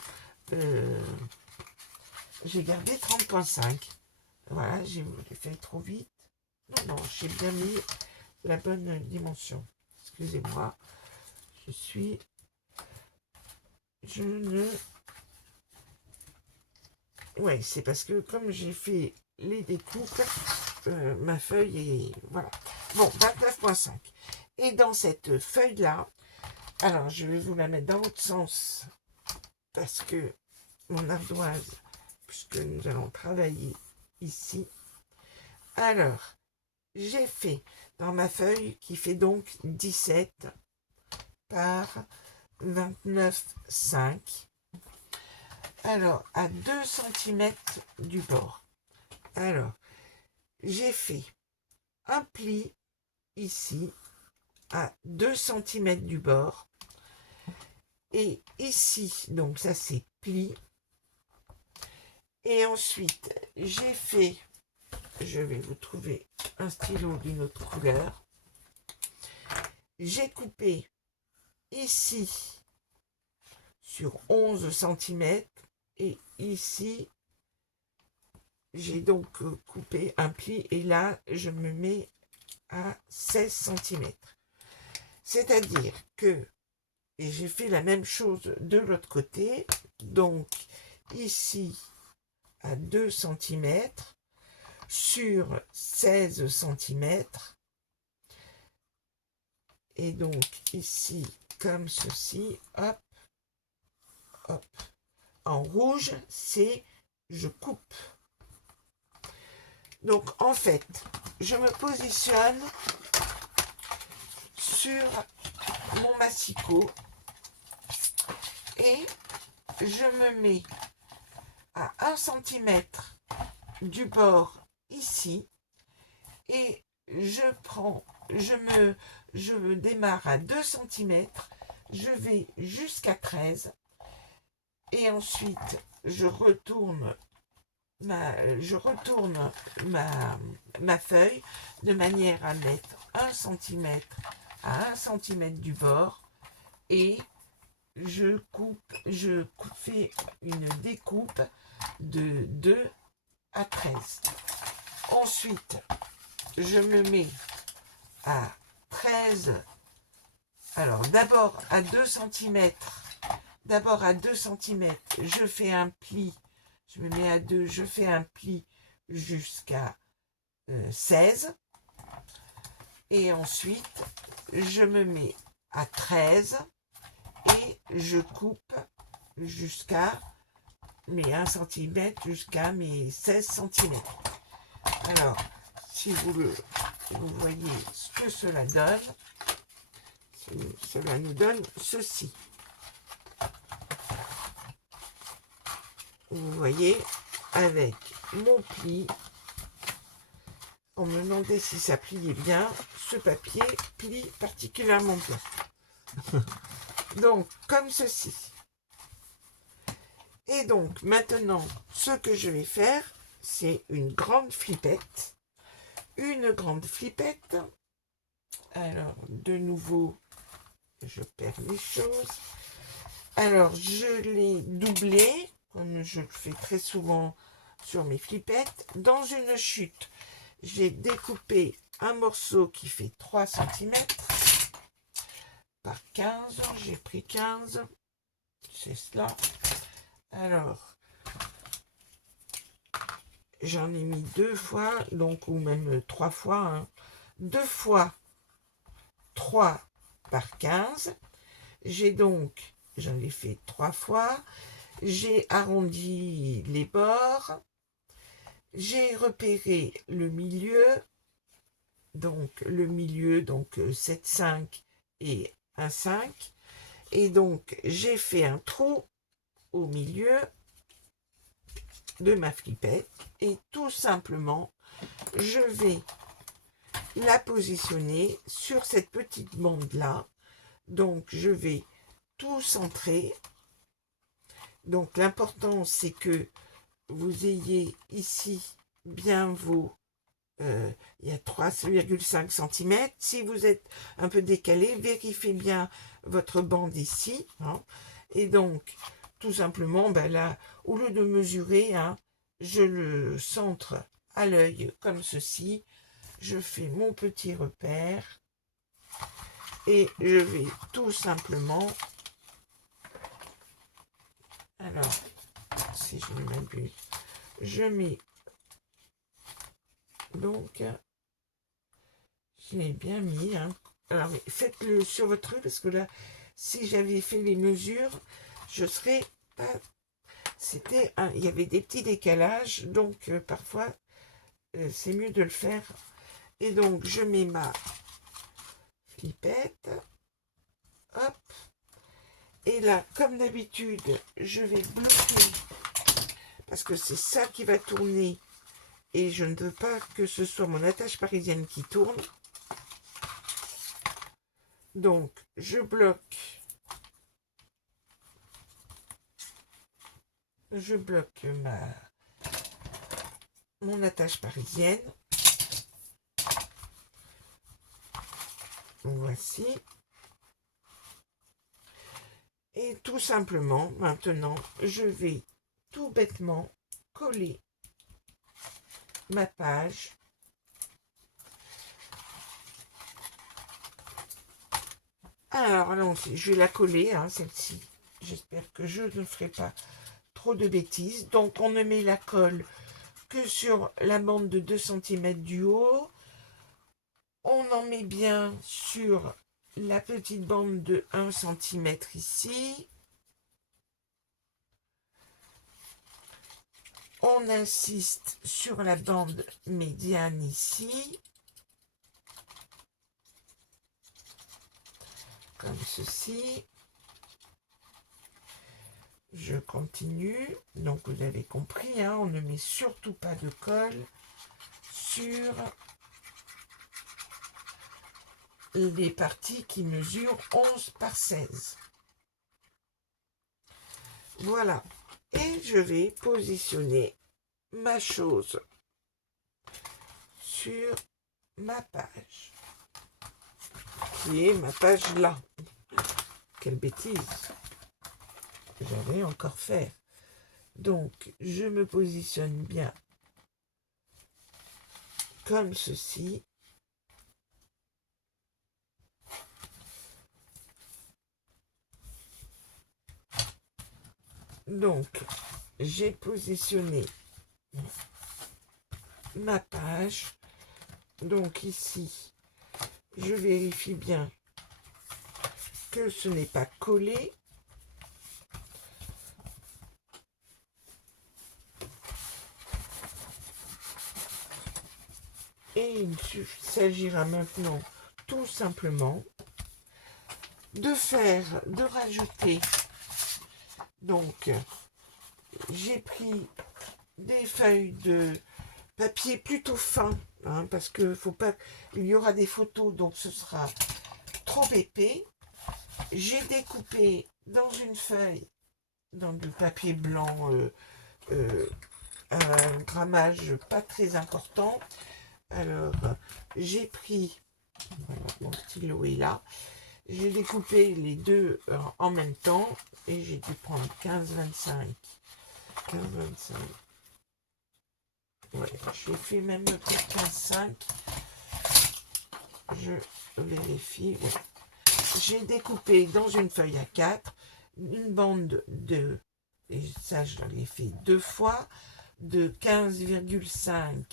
j'ai gardé 30,5. Voilà, j'ai fait trop vite. Non, j'ai bien mis la bonne dimension. Excusez-moi. Ouais, c'est parce que comme j'ai fait les découpes, ma feuille est... Voilà. Bon, 29,5. Et dans cette feuille-là, alors je vais vous la mettre dans l'autre sens, parce que mon ardoise, puisque nous allons travailler ici. Alors, j'ai fait dans ma feuille qui fait donc 17 par 29,5. Alors, à 2 cm du bord. Alors, j'ai fait un pli ici à 2 cm du bord. Et ici, donc ça c'est pli. Et ensuite, j'ai fait, je vais vous trouver un stylo d'une autre couleur. J'ai coupé ici sur 11 cm et ici, j'ai donc coupé un pli et là, je me mets à 16 cm. C'est-à-dire que, et j'ai fait la même chose de l'autre côté, donc ici à 2 cm sur 16 cm et donc ici comme ceci, hop, hop. En rouge, c'est je coupe. Donc en fait, je me positionne sur mon massicot et je me mets à 1 cm du bord ici et je démarre à 2 cm, je vais jusqu'à 13 et ensuite je retourne ma feuille de manière à mettre 1 cm à 1 cm du bord et fais une découpe de 2 à 13. Ensuite, je me mets à 13. Alors, d'abord à 2 cm. D'abord à 2 cm, je fais un pli. Je me mets à 2, je fais un pli jusqu'à 16. Et ensuite, je me mets à 13 et je coupe jusqu'à mes 1 cm, jusqu'à mes 16 cm. Alors, si vous voyez ce que cela donne, cela nous donne ceci. Vous voyez, avec mon pli, on me demandait si ça pliait bien. Ce papier plie particulièrement bien. Donc, comme ceci. Et donc, maintenant, ce que je vais faire, c'est une grande flippette. Une grande flippette. Alors, de nouveau, je perds les choses. Alors, je l'ai doublé, comme je le fais très souvent sur mes flippettes, dans une chute. J'ai découpé un morceau qui fait 3 cm par 15. J'ai pris 15. C'est cela. Alors, j'en ai mis 2 fois, donc, ou même 3 fois. Hein. 2 fois 3 par 15. J'ai donc, j'en ai fait 3 fois. J'ai arrondi les bords. J'ai repéré le milieu. Donc, le milieu, donc 7,5 et 1,5. Et donc, j'ai fait un trou au milieu de ma flippette. Et tout simplement, je vais la positionner sur cette petite bande-là. Donc, je vais tout centrer. Donc, l'important, c'est que vous ayez ici bien vos... il y a 3,5 cm. Si vous êtes un peu décalé, vérifiez bien votre bande ici. Hein. Et donc, tout simplement, ben là, au lieu de mesurer, hein, je le centre à l'œil comme ceci. Je fais mon petit repère et je vais tout simplement... Alors, si je ne m'abuse, je mets... Donc, je l'ai bien mis. Hein. Alors, faites-le sur votre œil parce que là, si j'avais fait les mesures, je serais pas... C'était il y avait des petits décalages, donc parfois, c'est mieux de le faire. Et donc, je mets ma flippette. Hop. Et là, comme d'habitude, je vais bloquer parce que c'est ça qui va tourner. Et je ne veux pas que ce soit mon attache parisienne qui tourne. Donc, je bloque mon attache parisienne. Voici. Et tout simplement, maintenant, je vais tout bêtement coller ma page alors allons-y, je vais la coller, hein, celle-ci. J'espère que je ne ferai pas trop de bêtises. Donc on ne met la colle que sur la bande de 2 cm du haut. On en met bien sur la petite bande de 1 cm ici. On insiste sur la bande médiane ici. Comme ceci. Je continue. Donc vous avez compris, hein, on ne met surtout pas de colle sur les parties qui mesurent 11 par 16. Voilà. Et je vais positionner ma chose sur ma page. Qui est ma page là. Quelle bêtise. J'allais encore faire. Donc, je me positionne bien comme ceci. Donc, j'ai positionné ma page. Donc ici, je vérifie bien que ce n'est pas collé. Et il s'agira maintenant tout simplement de rajouter. Donc, j'ai pris des feuilles de papier plutôt fin, hein, parce que faut pas, il y aura des photos, donc ce sera trop épais. J'ai découpé dans une feuille, dans du papier blanc, un grammage pas très important. Alors, j'ai pris, voilà, mon stylo est là, j'ai découpé les deux en même temps et j'ai dû prendre 15-25. 15-25. Ouais, j'ai fait même le 15-5. Je vérifie. Ouais. J'ai découpé dans une feuille A4 une bande de, et ça je l'ai fait 2 fois, de 15,5.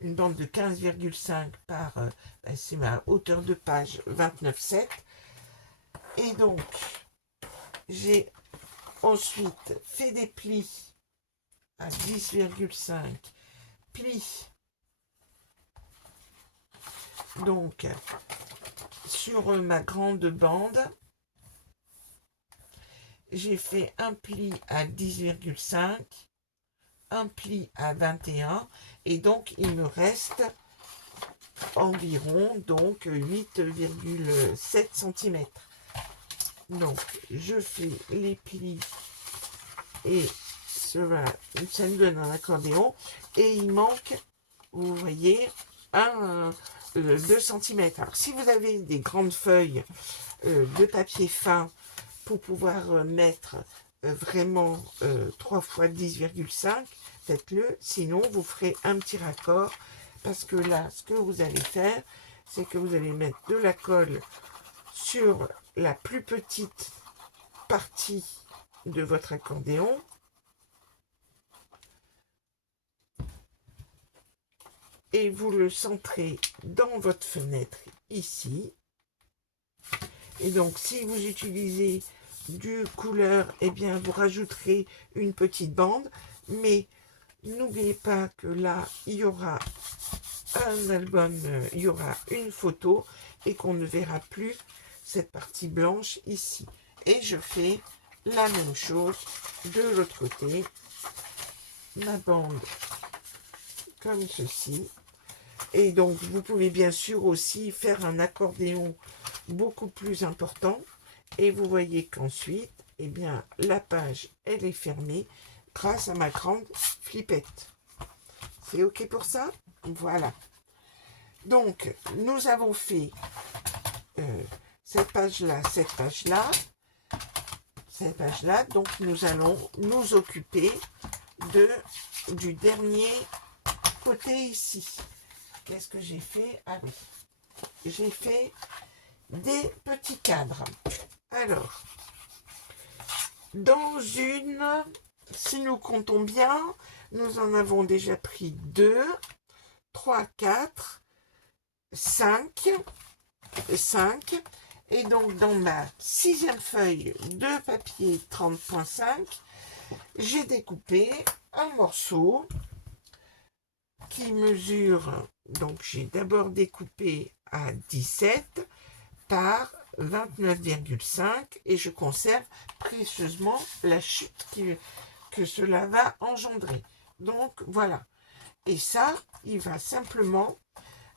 Une bande de 15,5 par, c'est ma hauteur de page 29,7. Et donc, j'ai ensuite fait des plis à 10,5 plis. Donc, sur ma grande bande, j'ai fait un pli à 10,5, un pli à 21, et donc il me reste environ donc 8,7 cm. Donc je fais les plis et cela, ça me donne un accordéon, et il manque, vous voyez, 2 cm. Alors si vous avez des grandes feuilles de papier fin pour pouvoir mettre vraiment 3 fois 10,5, faites-le, sinon vous ferez un petit raccord, parce que là, ce que vous allez faire, c'est que vous allez mettre de la colle sur la plus petite partie de votre accordéon, et vous le centrez dans votre fenêtre ici. Et donc, si vous utilisez du couleur, eh bien, vous rajouterez une petite bande. Mais n'oubliez pas que là, il y aura un album, il y aura une photo et qu'on ne verra plus cette partie blanche ici. Et je fais la même chose de l'autre côté. Ma bande comme ceci. Et donc, vous pouvez bien sûr aussi faire un accordéon beaucoup plus important. Et vous voyez qu'ensuite, eh bien, la page, elle est fermée grâce à ma grande flippette. C'est OK pour ça? Voilà. Donc, nous avons fait cette page-là, cette page-là, cette page-là. Donc, nous allons nous occuper du dernier côté ici. Qu'est-ce que j'ai fait? Ah oui, j'ai fait des petits cadres. Alors, si nous comptons bien, nous en avons déjà pris 2, 3, 4, 5. Et donc, dans ma 6e feuille de papier 30.5, j'ai découpé un morceau qui mesure, donc j'ai d'abord découpé à 17 par 29,5 et je conserve précieusement la chute que cela va engendrer. Donc voilà. Et ça, il va simplement,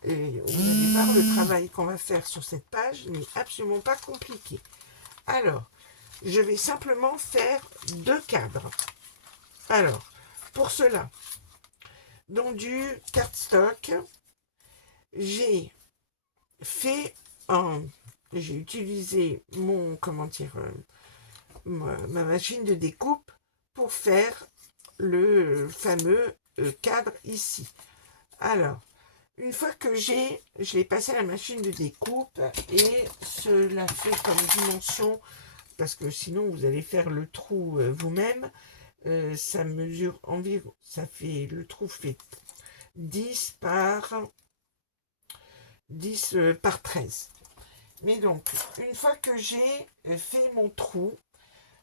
et vous allez voir le travail qu'on va faire sur cette page n'est absolument pas compliqué. Alors, je vais simplement faire 2 cadres. Alors, pour cela, dans du cardstock, j'ai utilisé ma machine de découpe pour faire le fameux cadre ici. Alors, une fois que je l'ai passé à la machine de découpe et cela fait comme dimension, parce que sinon vous allez faire le trou vous-même, ça mesure environ, le trou fait 10 par 13. Mais donc, une fois que j'ai fait mon trou,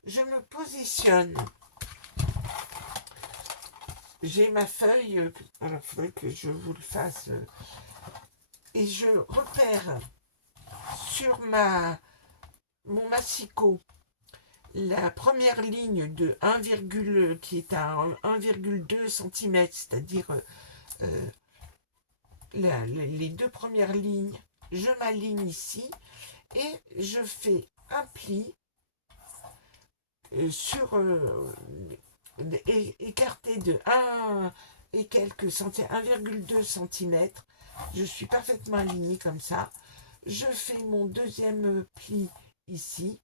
je me positionne. J'ai ma feuille, alors il faudrait que je vous le fasse, et je repère sur mon massicot la première ligne de 1, qui est à 1,2 cm, c'est-à-dire les 2 premières lignes, je m'aligne ici et je fais un pli écarté de 1 et quelques centimètres, 1,2 cm. Je suis parfaitement alignée comme ça. Je fais mon deuxième pli ici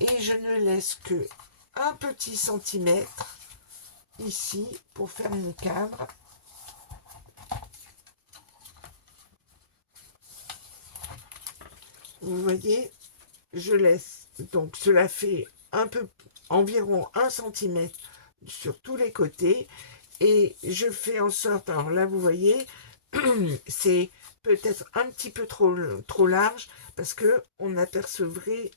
et je ne laisse que un petit centimètre ici pour faire mon cadre. Vous voyez, je laisse, donc cela fait environ 1 cm sur tous les côtés et je fais en sorte, alors là vous voyez, c'est peut-être un petit peu trop large parce que on apercevrait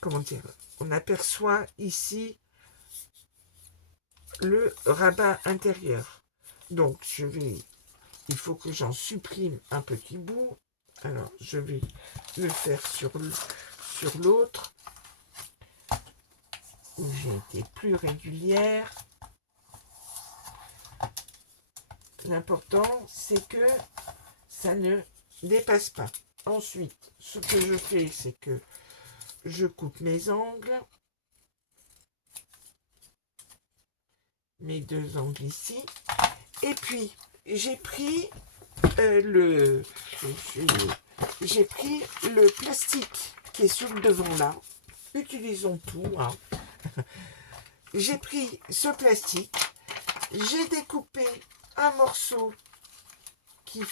comment dire, on aperçoit ici le rabat intérieur. Donc il faut que j'en supprime un petit bout. Alors je vais le faire sur l'autre où j'ai été plus régulière. L'important c'est que ça ne dépasse pas. Ensuite, ce que je fais, c'est que je coupe mes angles, mes 2 angles ici, et puis j'ai pris le plastique qui est sur le devant là. Utilisons tout, hein. J'ai pris ce plastique, j'ai découpé un morceau qui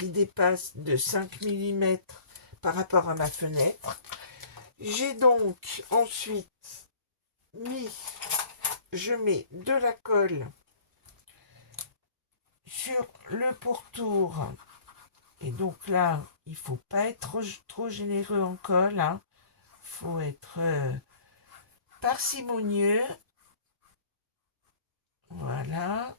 dépasse de 5 mm par rapport à ma fenêtre. J'ai donc ensuite je mets de la colle sur le pourtour. Et donc là, il ne faut pas être trop généreux en colle, hein. Il faut être parcimonieux. Voilà.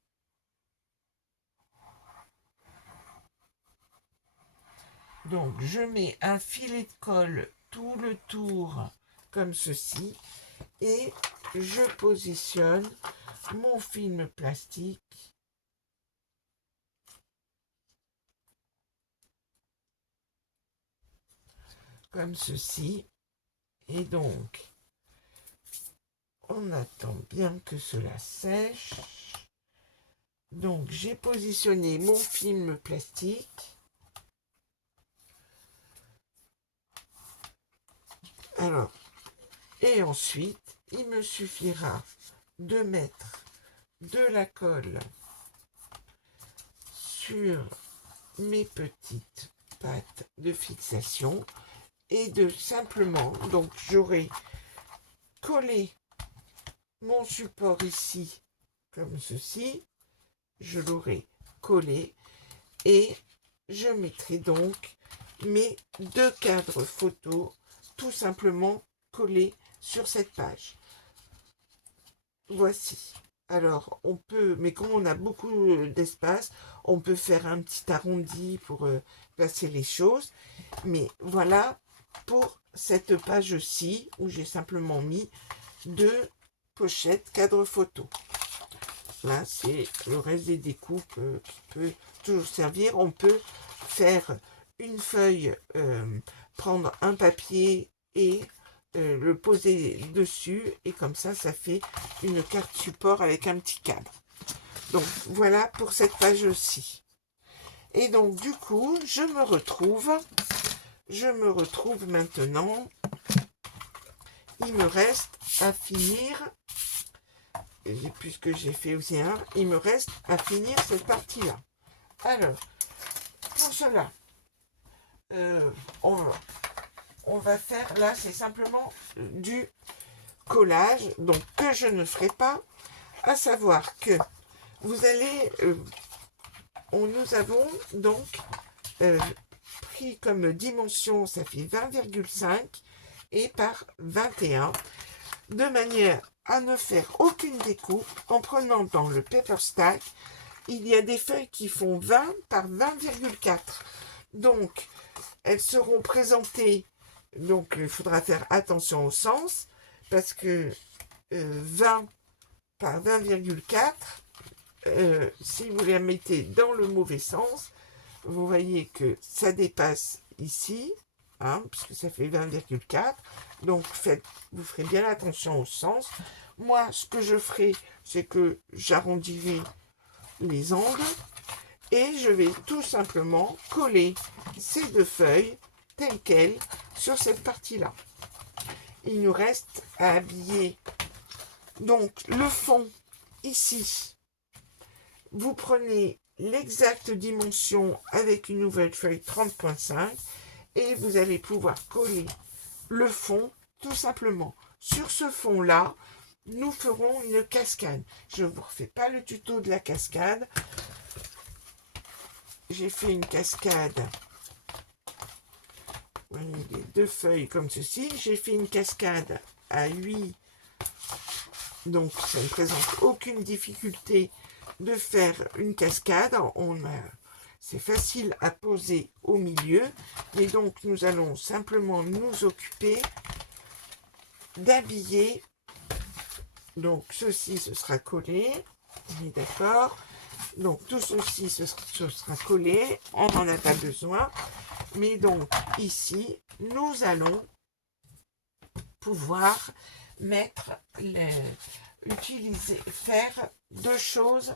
Donc, je mets un filet de colle tout le tour, comme ceci, et je positionne mon film plastique comme ceci. Et donc, on attend bien que cela sèche. Donc, j'ai positionné mon film plastique. Alors, et ensuite, il me suffira de mettre de la colle sur mes petites pattes de fixation et de simplement, donc j'aurai collé mon support ici comme ceci, je l'aurai collé et je mettrai donc mes deux cadres photos tout simplement collés sur cette page. Voici. Alors, on peut, mais comme on a beaucoup d'espace, on peut faire un petit arrondi pour placer les choses. Mais voilà pour cette page-ci où j'ai simplement mis deux pochettes cadre photo. Là, c'est le reste des découpes qui peut toujours servir. On peut faire une feuille, prendre un papier et le poser dessus. Et comme ça, ça fait une carte support avec un petit cadre. Donc, voilà pour cette page-ci. Et donc, du coup, je me retrouve maintenant. Il me reste à finir, puisque j'ai fait aussi un, il me reste à finir cette partie-là. Alors, pour cela, on va faire, là, c'est simplement du collage, donc que je ne ferai pas, à savoir que vous allez, nous avons donc pris comme dimension, ça fait 20,5 et par 21, de manière à ne faire aucune découpe en prenant dans le paper stack, il y a des feuilles qui font 20 par 20,4. Donc, elles seront présentées, donc il faudra faire attention au sens, parce que 20 par 20,4, si vous les mettez dans le mauvais sens, vous voyez que ça dépasse ici, puisque ça fait 20,4. Donc, vous ferez bien attention au sens. Moi, ce que je ferai, c'est que j'arrondirai les angles et je vais tout simplement coller ces deux feuilles telles quelles sur cette partie-là. Il nous reste à habiller donc le fond ici. Vous prenez l'exacte dimension avec une nouvelle feuille 30.5 et vous allez pouvoir coller le fond tout simplement. Sur ce fond-là, nous ferons une cascade. Je ne vous refais pas le tuto de la cascade. J'ai fait une cascade. Vous voyez les deux feuilles comme ceci. J'ai fait une cascade à 8. Donc ça ne présente aucune difficulté de faire une cascade. C'est facile à poser au milieu. Et donc nous allons simplement nous occuper d'habiller. Donc ceci, ce sera collé. On est d'accord. Donc tout ceci, ce sera collé. On n'en a pas besoin. Mais donc ici, nous allons pouvoir faire deux choses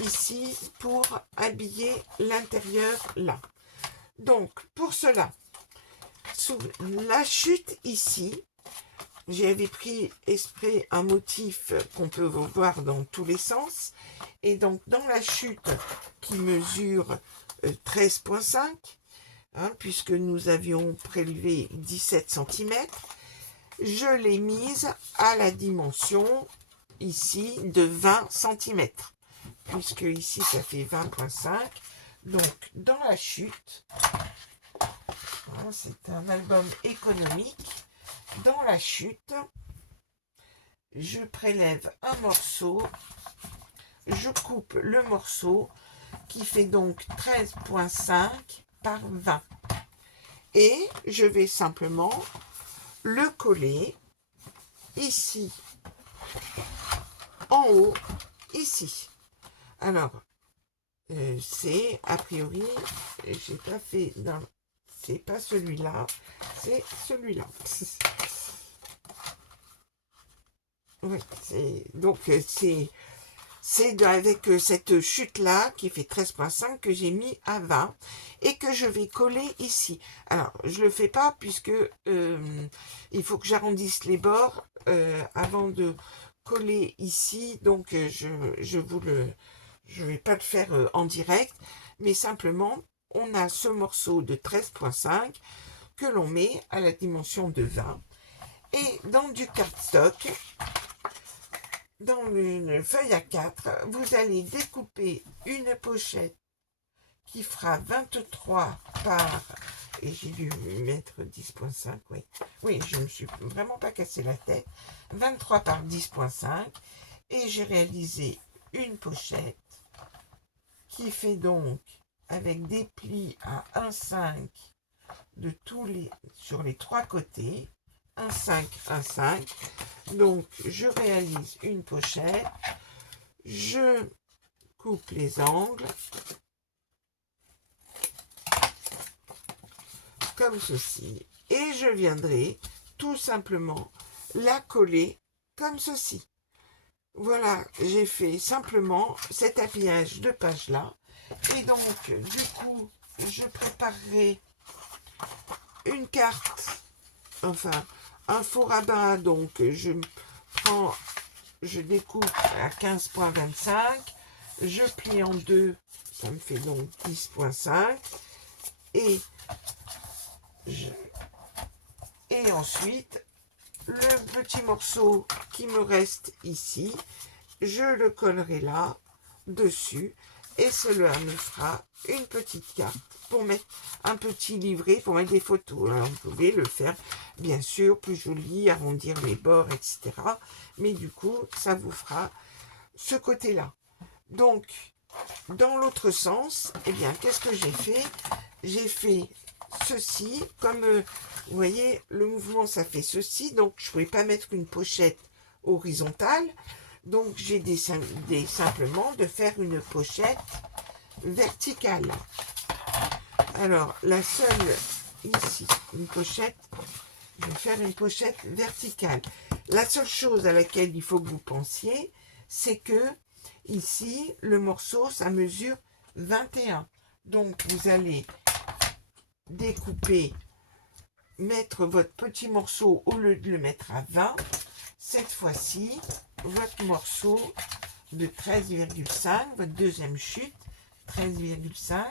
ici pour habiller l'intérieur là. Donc pour cela, sous la chute ici, j'avais pris exprès un motif qu'on peut voir dans tous les sens. Et donc dans la chute qui mesure 13,5, puisque nous avions prélevé 17 cm, je l'ai mise à la dimension ici de 20 cm, puisque ici ça fait 20,5. Donc dans la chute, c'est un album économique, dans la chute, je prélève un morceau, je coupe le morceau qui fait donc 13,5 par 20 et je vais simplement le coller ici en haut, ici. Alors c'est a priori, j'ai pas fait dans c'est pas celui-là, c'est celui-là. Oui, c'est avec cette chute-là qui fait 13,5 que j'ai mis à 20 et que je vais coller ici. Alors, je le fais pas puisque il faut que j'arrondisse les bords avant de coller ici. Donc, je vais pas le faire en direct, mais simplement, on a ce morceau de 13,5 que l'on met à la dimension de 20. Et dans du cardstock, dans une feuille A4, vous allez découper une pochette qui fera 23 par, et j'ai dû mettre 10,5, oui. Oui, je ne me suis vraiment pas cassé la tête. 23 par 10,5, et j'ai réalisé une pochette qui fait donc, avec des plis à 1,5 de sur les trois côtés, 1,5, 1,5. Donc, je réalise une pochette, je coupe les angles, comme ceci, et je viendrai tout simplement la coller comme ceci. Voilà, j'ai fait simplement cet habillage de page-là, et donc, du coup, je préparerai une carte, enfin, un faux rabat, donc je découpe à 15,25, je plie en deux, ça me fait donc 10,5, et ensuite, le petit morceau qui me reste ici, je le collerai là, dessus, et cela me fera une petite carte pour mettre un petit livret, pour mettre des photos. Alors, vous pouvez le faire, bien sûr, plus joli, arrondir les bords, etc. Mais du coup, ça vous fera ce côté-là. Donc, dans l'autre sens, eh bien, qu'est-ce que j'ai fait? J'ai fait ceci, comme vous voyez, le mouvement, ça fait ceci, donc je ne pouvais pas mettre une pochette horizontale, donc j'ai décidé simplement de faire une pochette verticale. Alors, la seule, ici, une pochette, je vais faire une pochette verticale. La seule chose à laquelle il faut que vous pensiez, c'est que, ici, le morceau, ça mesure 21. Donc, vous allez découper, mettre votre petit morceau, au lieu de le mettre à 20, cette fois-ci, votre morceau de 13,5, votre deuxième chute, 13,5,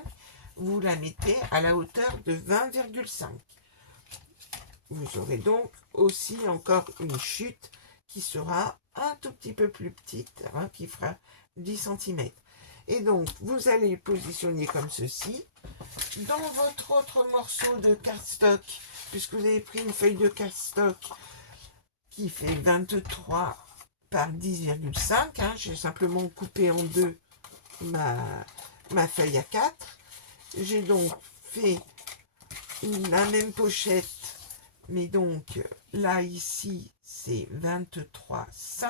vous la mettez à la hauteur de 20,5. Vous aurez donc aussi encore une chute qui sera un tout petit peu plus petite, hein, qui fera 10 cm. Et donc, vous allez le positionner comme ceci. Dans votre autre morceau de cardstock, puisque vous avez pris une feuille de cardstock qui fait 23 par 10,5, hein, j'ai simplement coupé en deux ma feuille à 4. J'ai donc fait la même pochette, mais donc là, ici, c'est 23,5,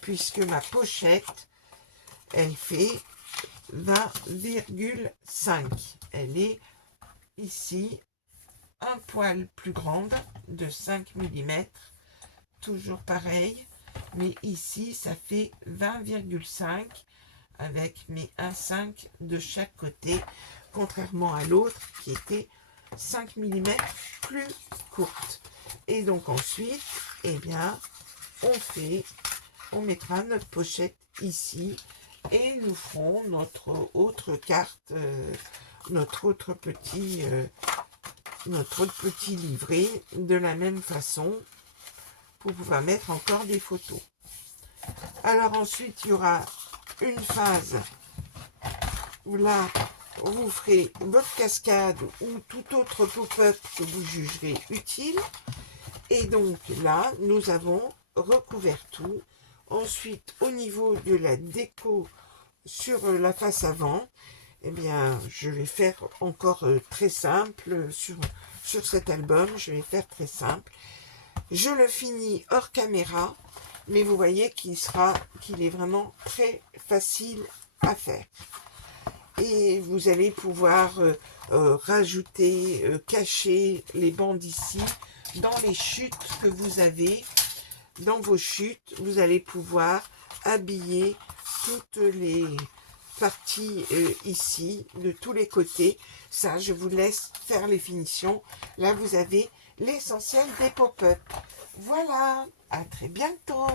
puisque ma pochette, elle fait 20,5. Elle est ici un poil plus grande, de 5 mm, toujours pareil, mais ici, ça fait 20,5 avec mes 1,5 de chaque côté, contrairement à l'autre qui était 5 mm plus courte. Et donc ensuite, eh bien, on mettra notre pochette ici et nous ferons notre autre carte, notre autre petit livret de la même façon pour pouvoir mettre encore des photos. Alors ensuite, il y aura une phase où là, vous ferez votre cascade ou tout autre pop-up que vous jugerez utile. Et donc là, nous avons recouvert tout. Ensuite, au niveau de la déco sur la face avant, eh bien, je vais faire encore très simple sur cet album. Je vais faire très simple. Je le finis hors caméra, mais vous voyez qu'il est vraiment très facile à faire. Et vous allez pouvoir rajouter, cacher les bandes ici dans les chutes que vous avez. Dans vos chutes, vous allez pouvoir habiller toutes les parties ici, de tous les côtés. Ça, je vous laisse faire les finitions. Là, vous avez l'essentiel des pop-up. Voilà, à très bientôt.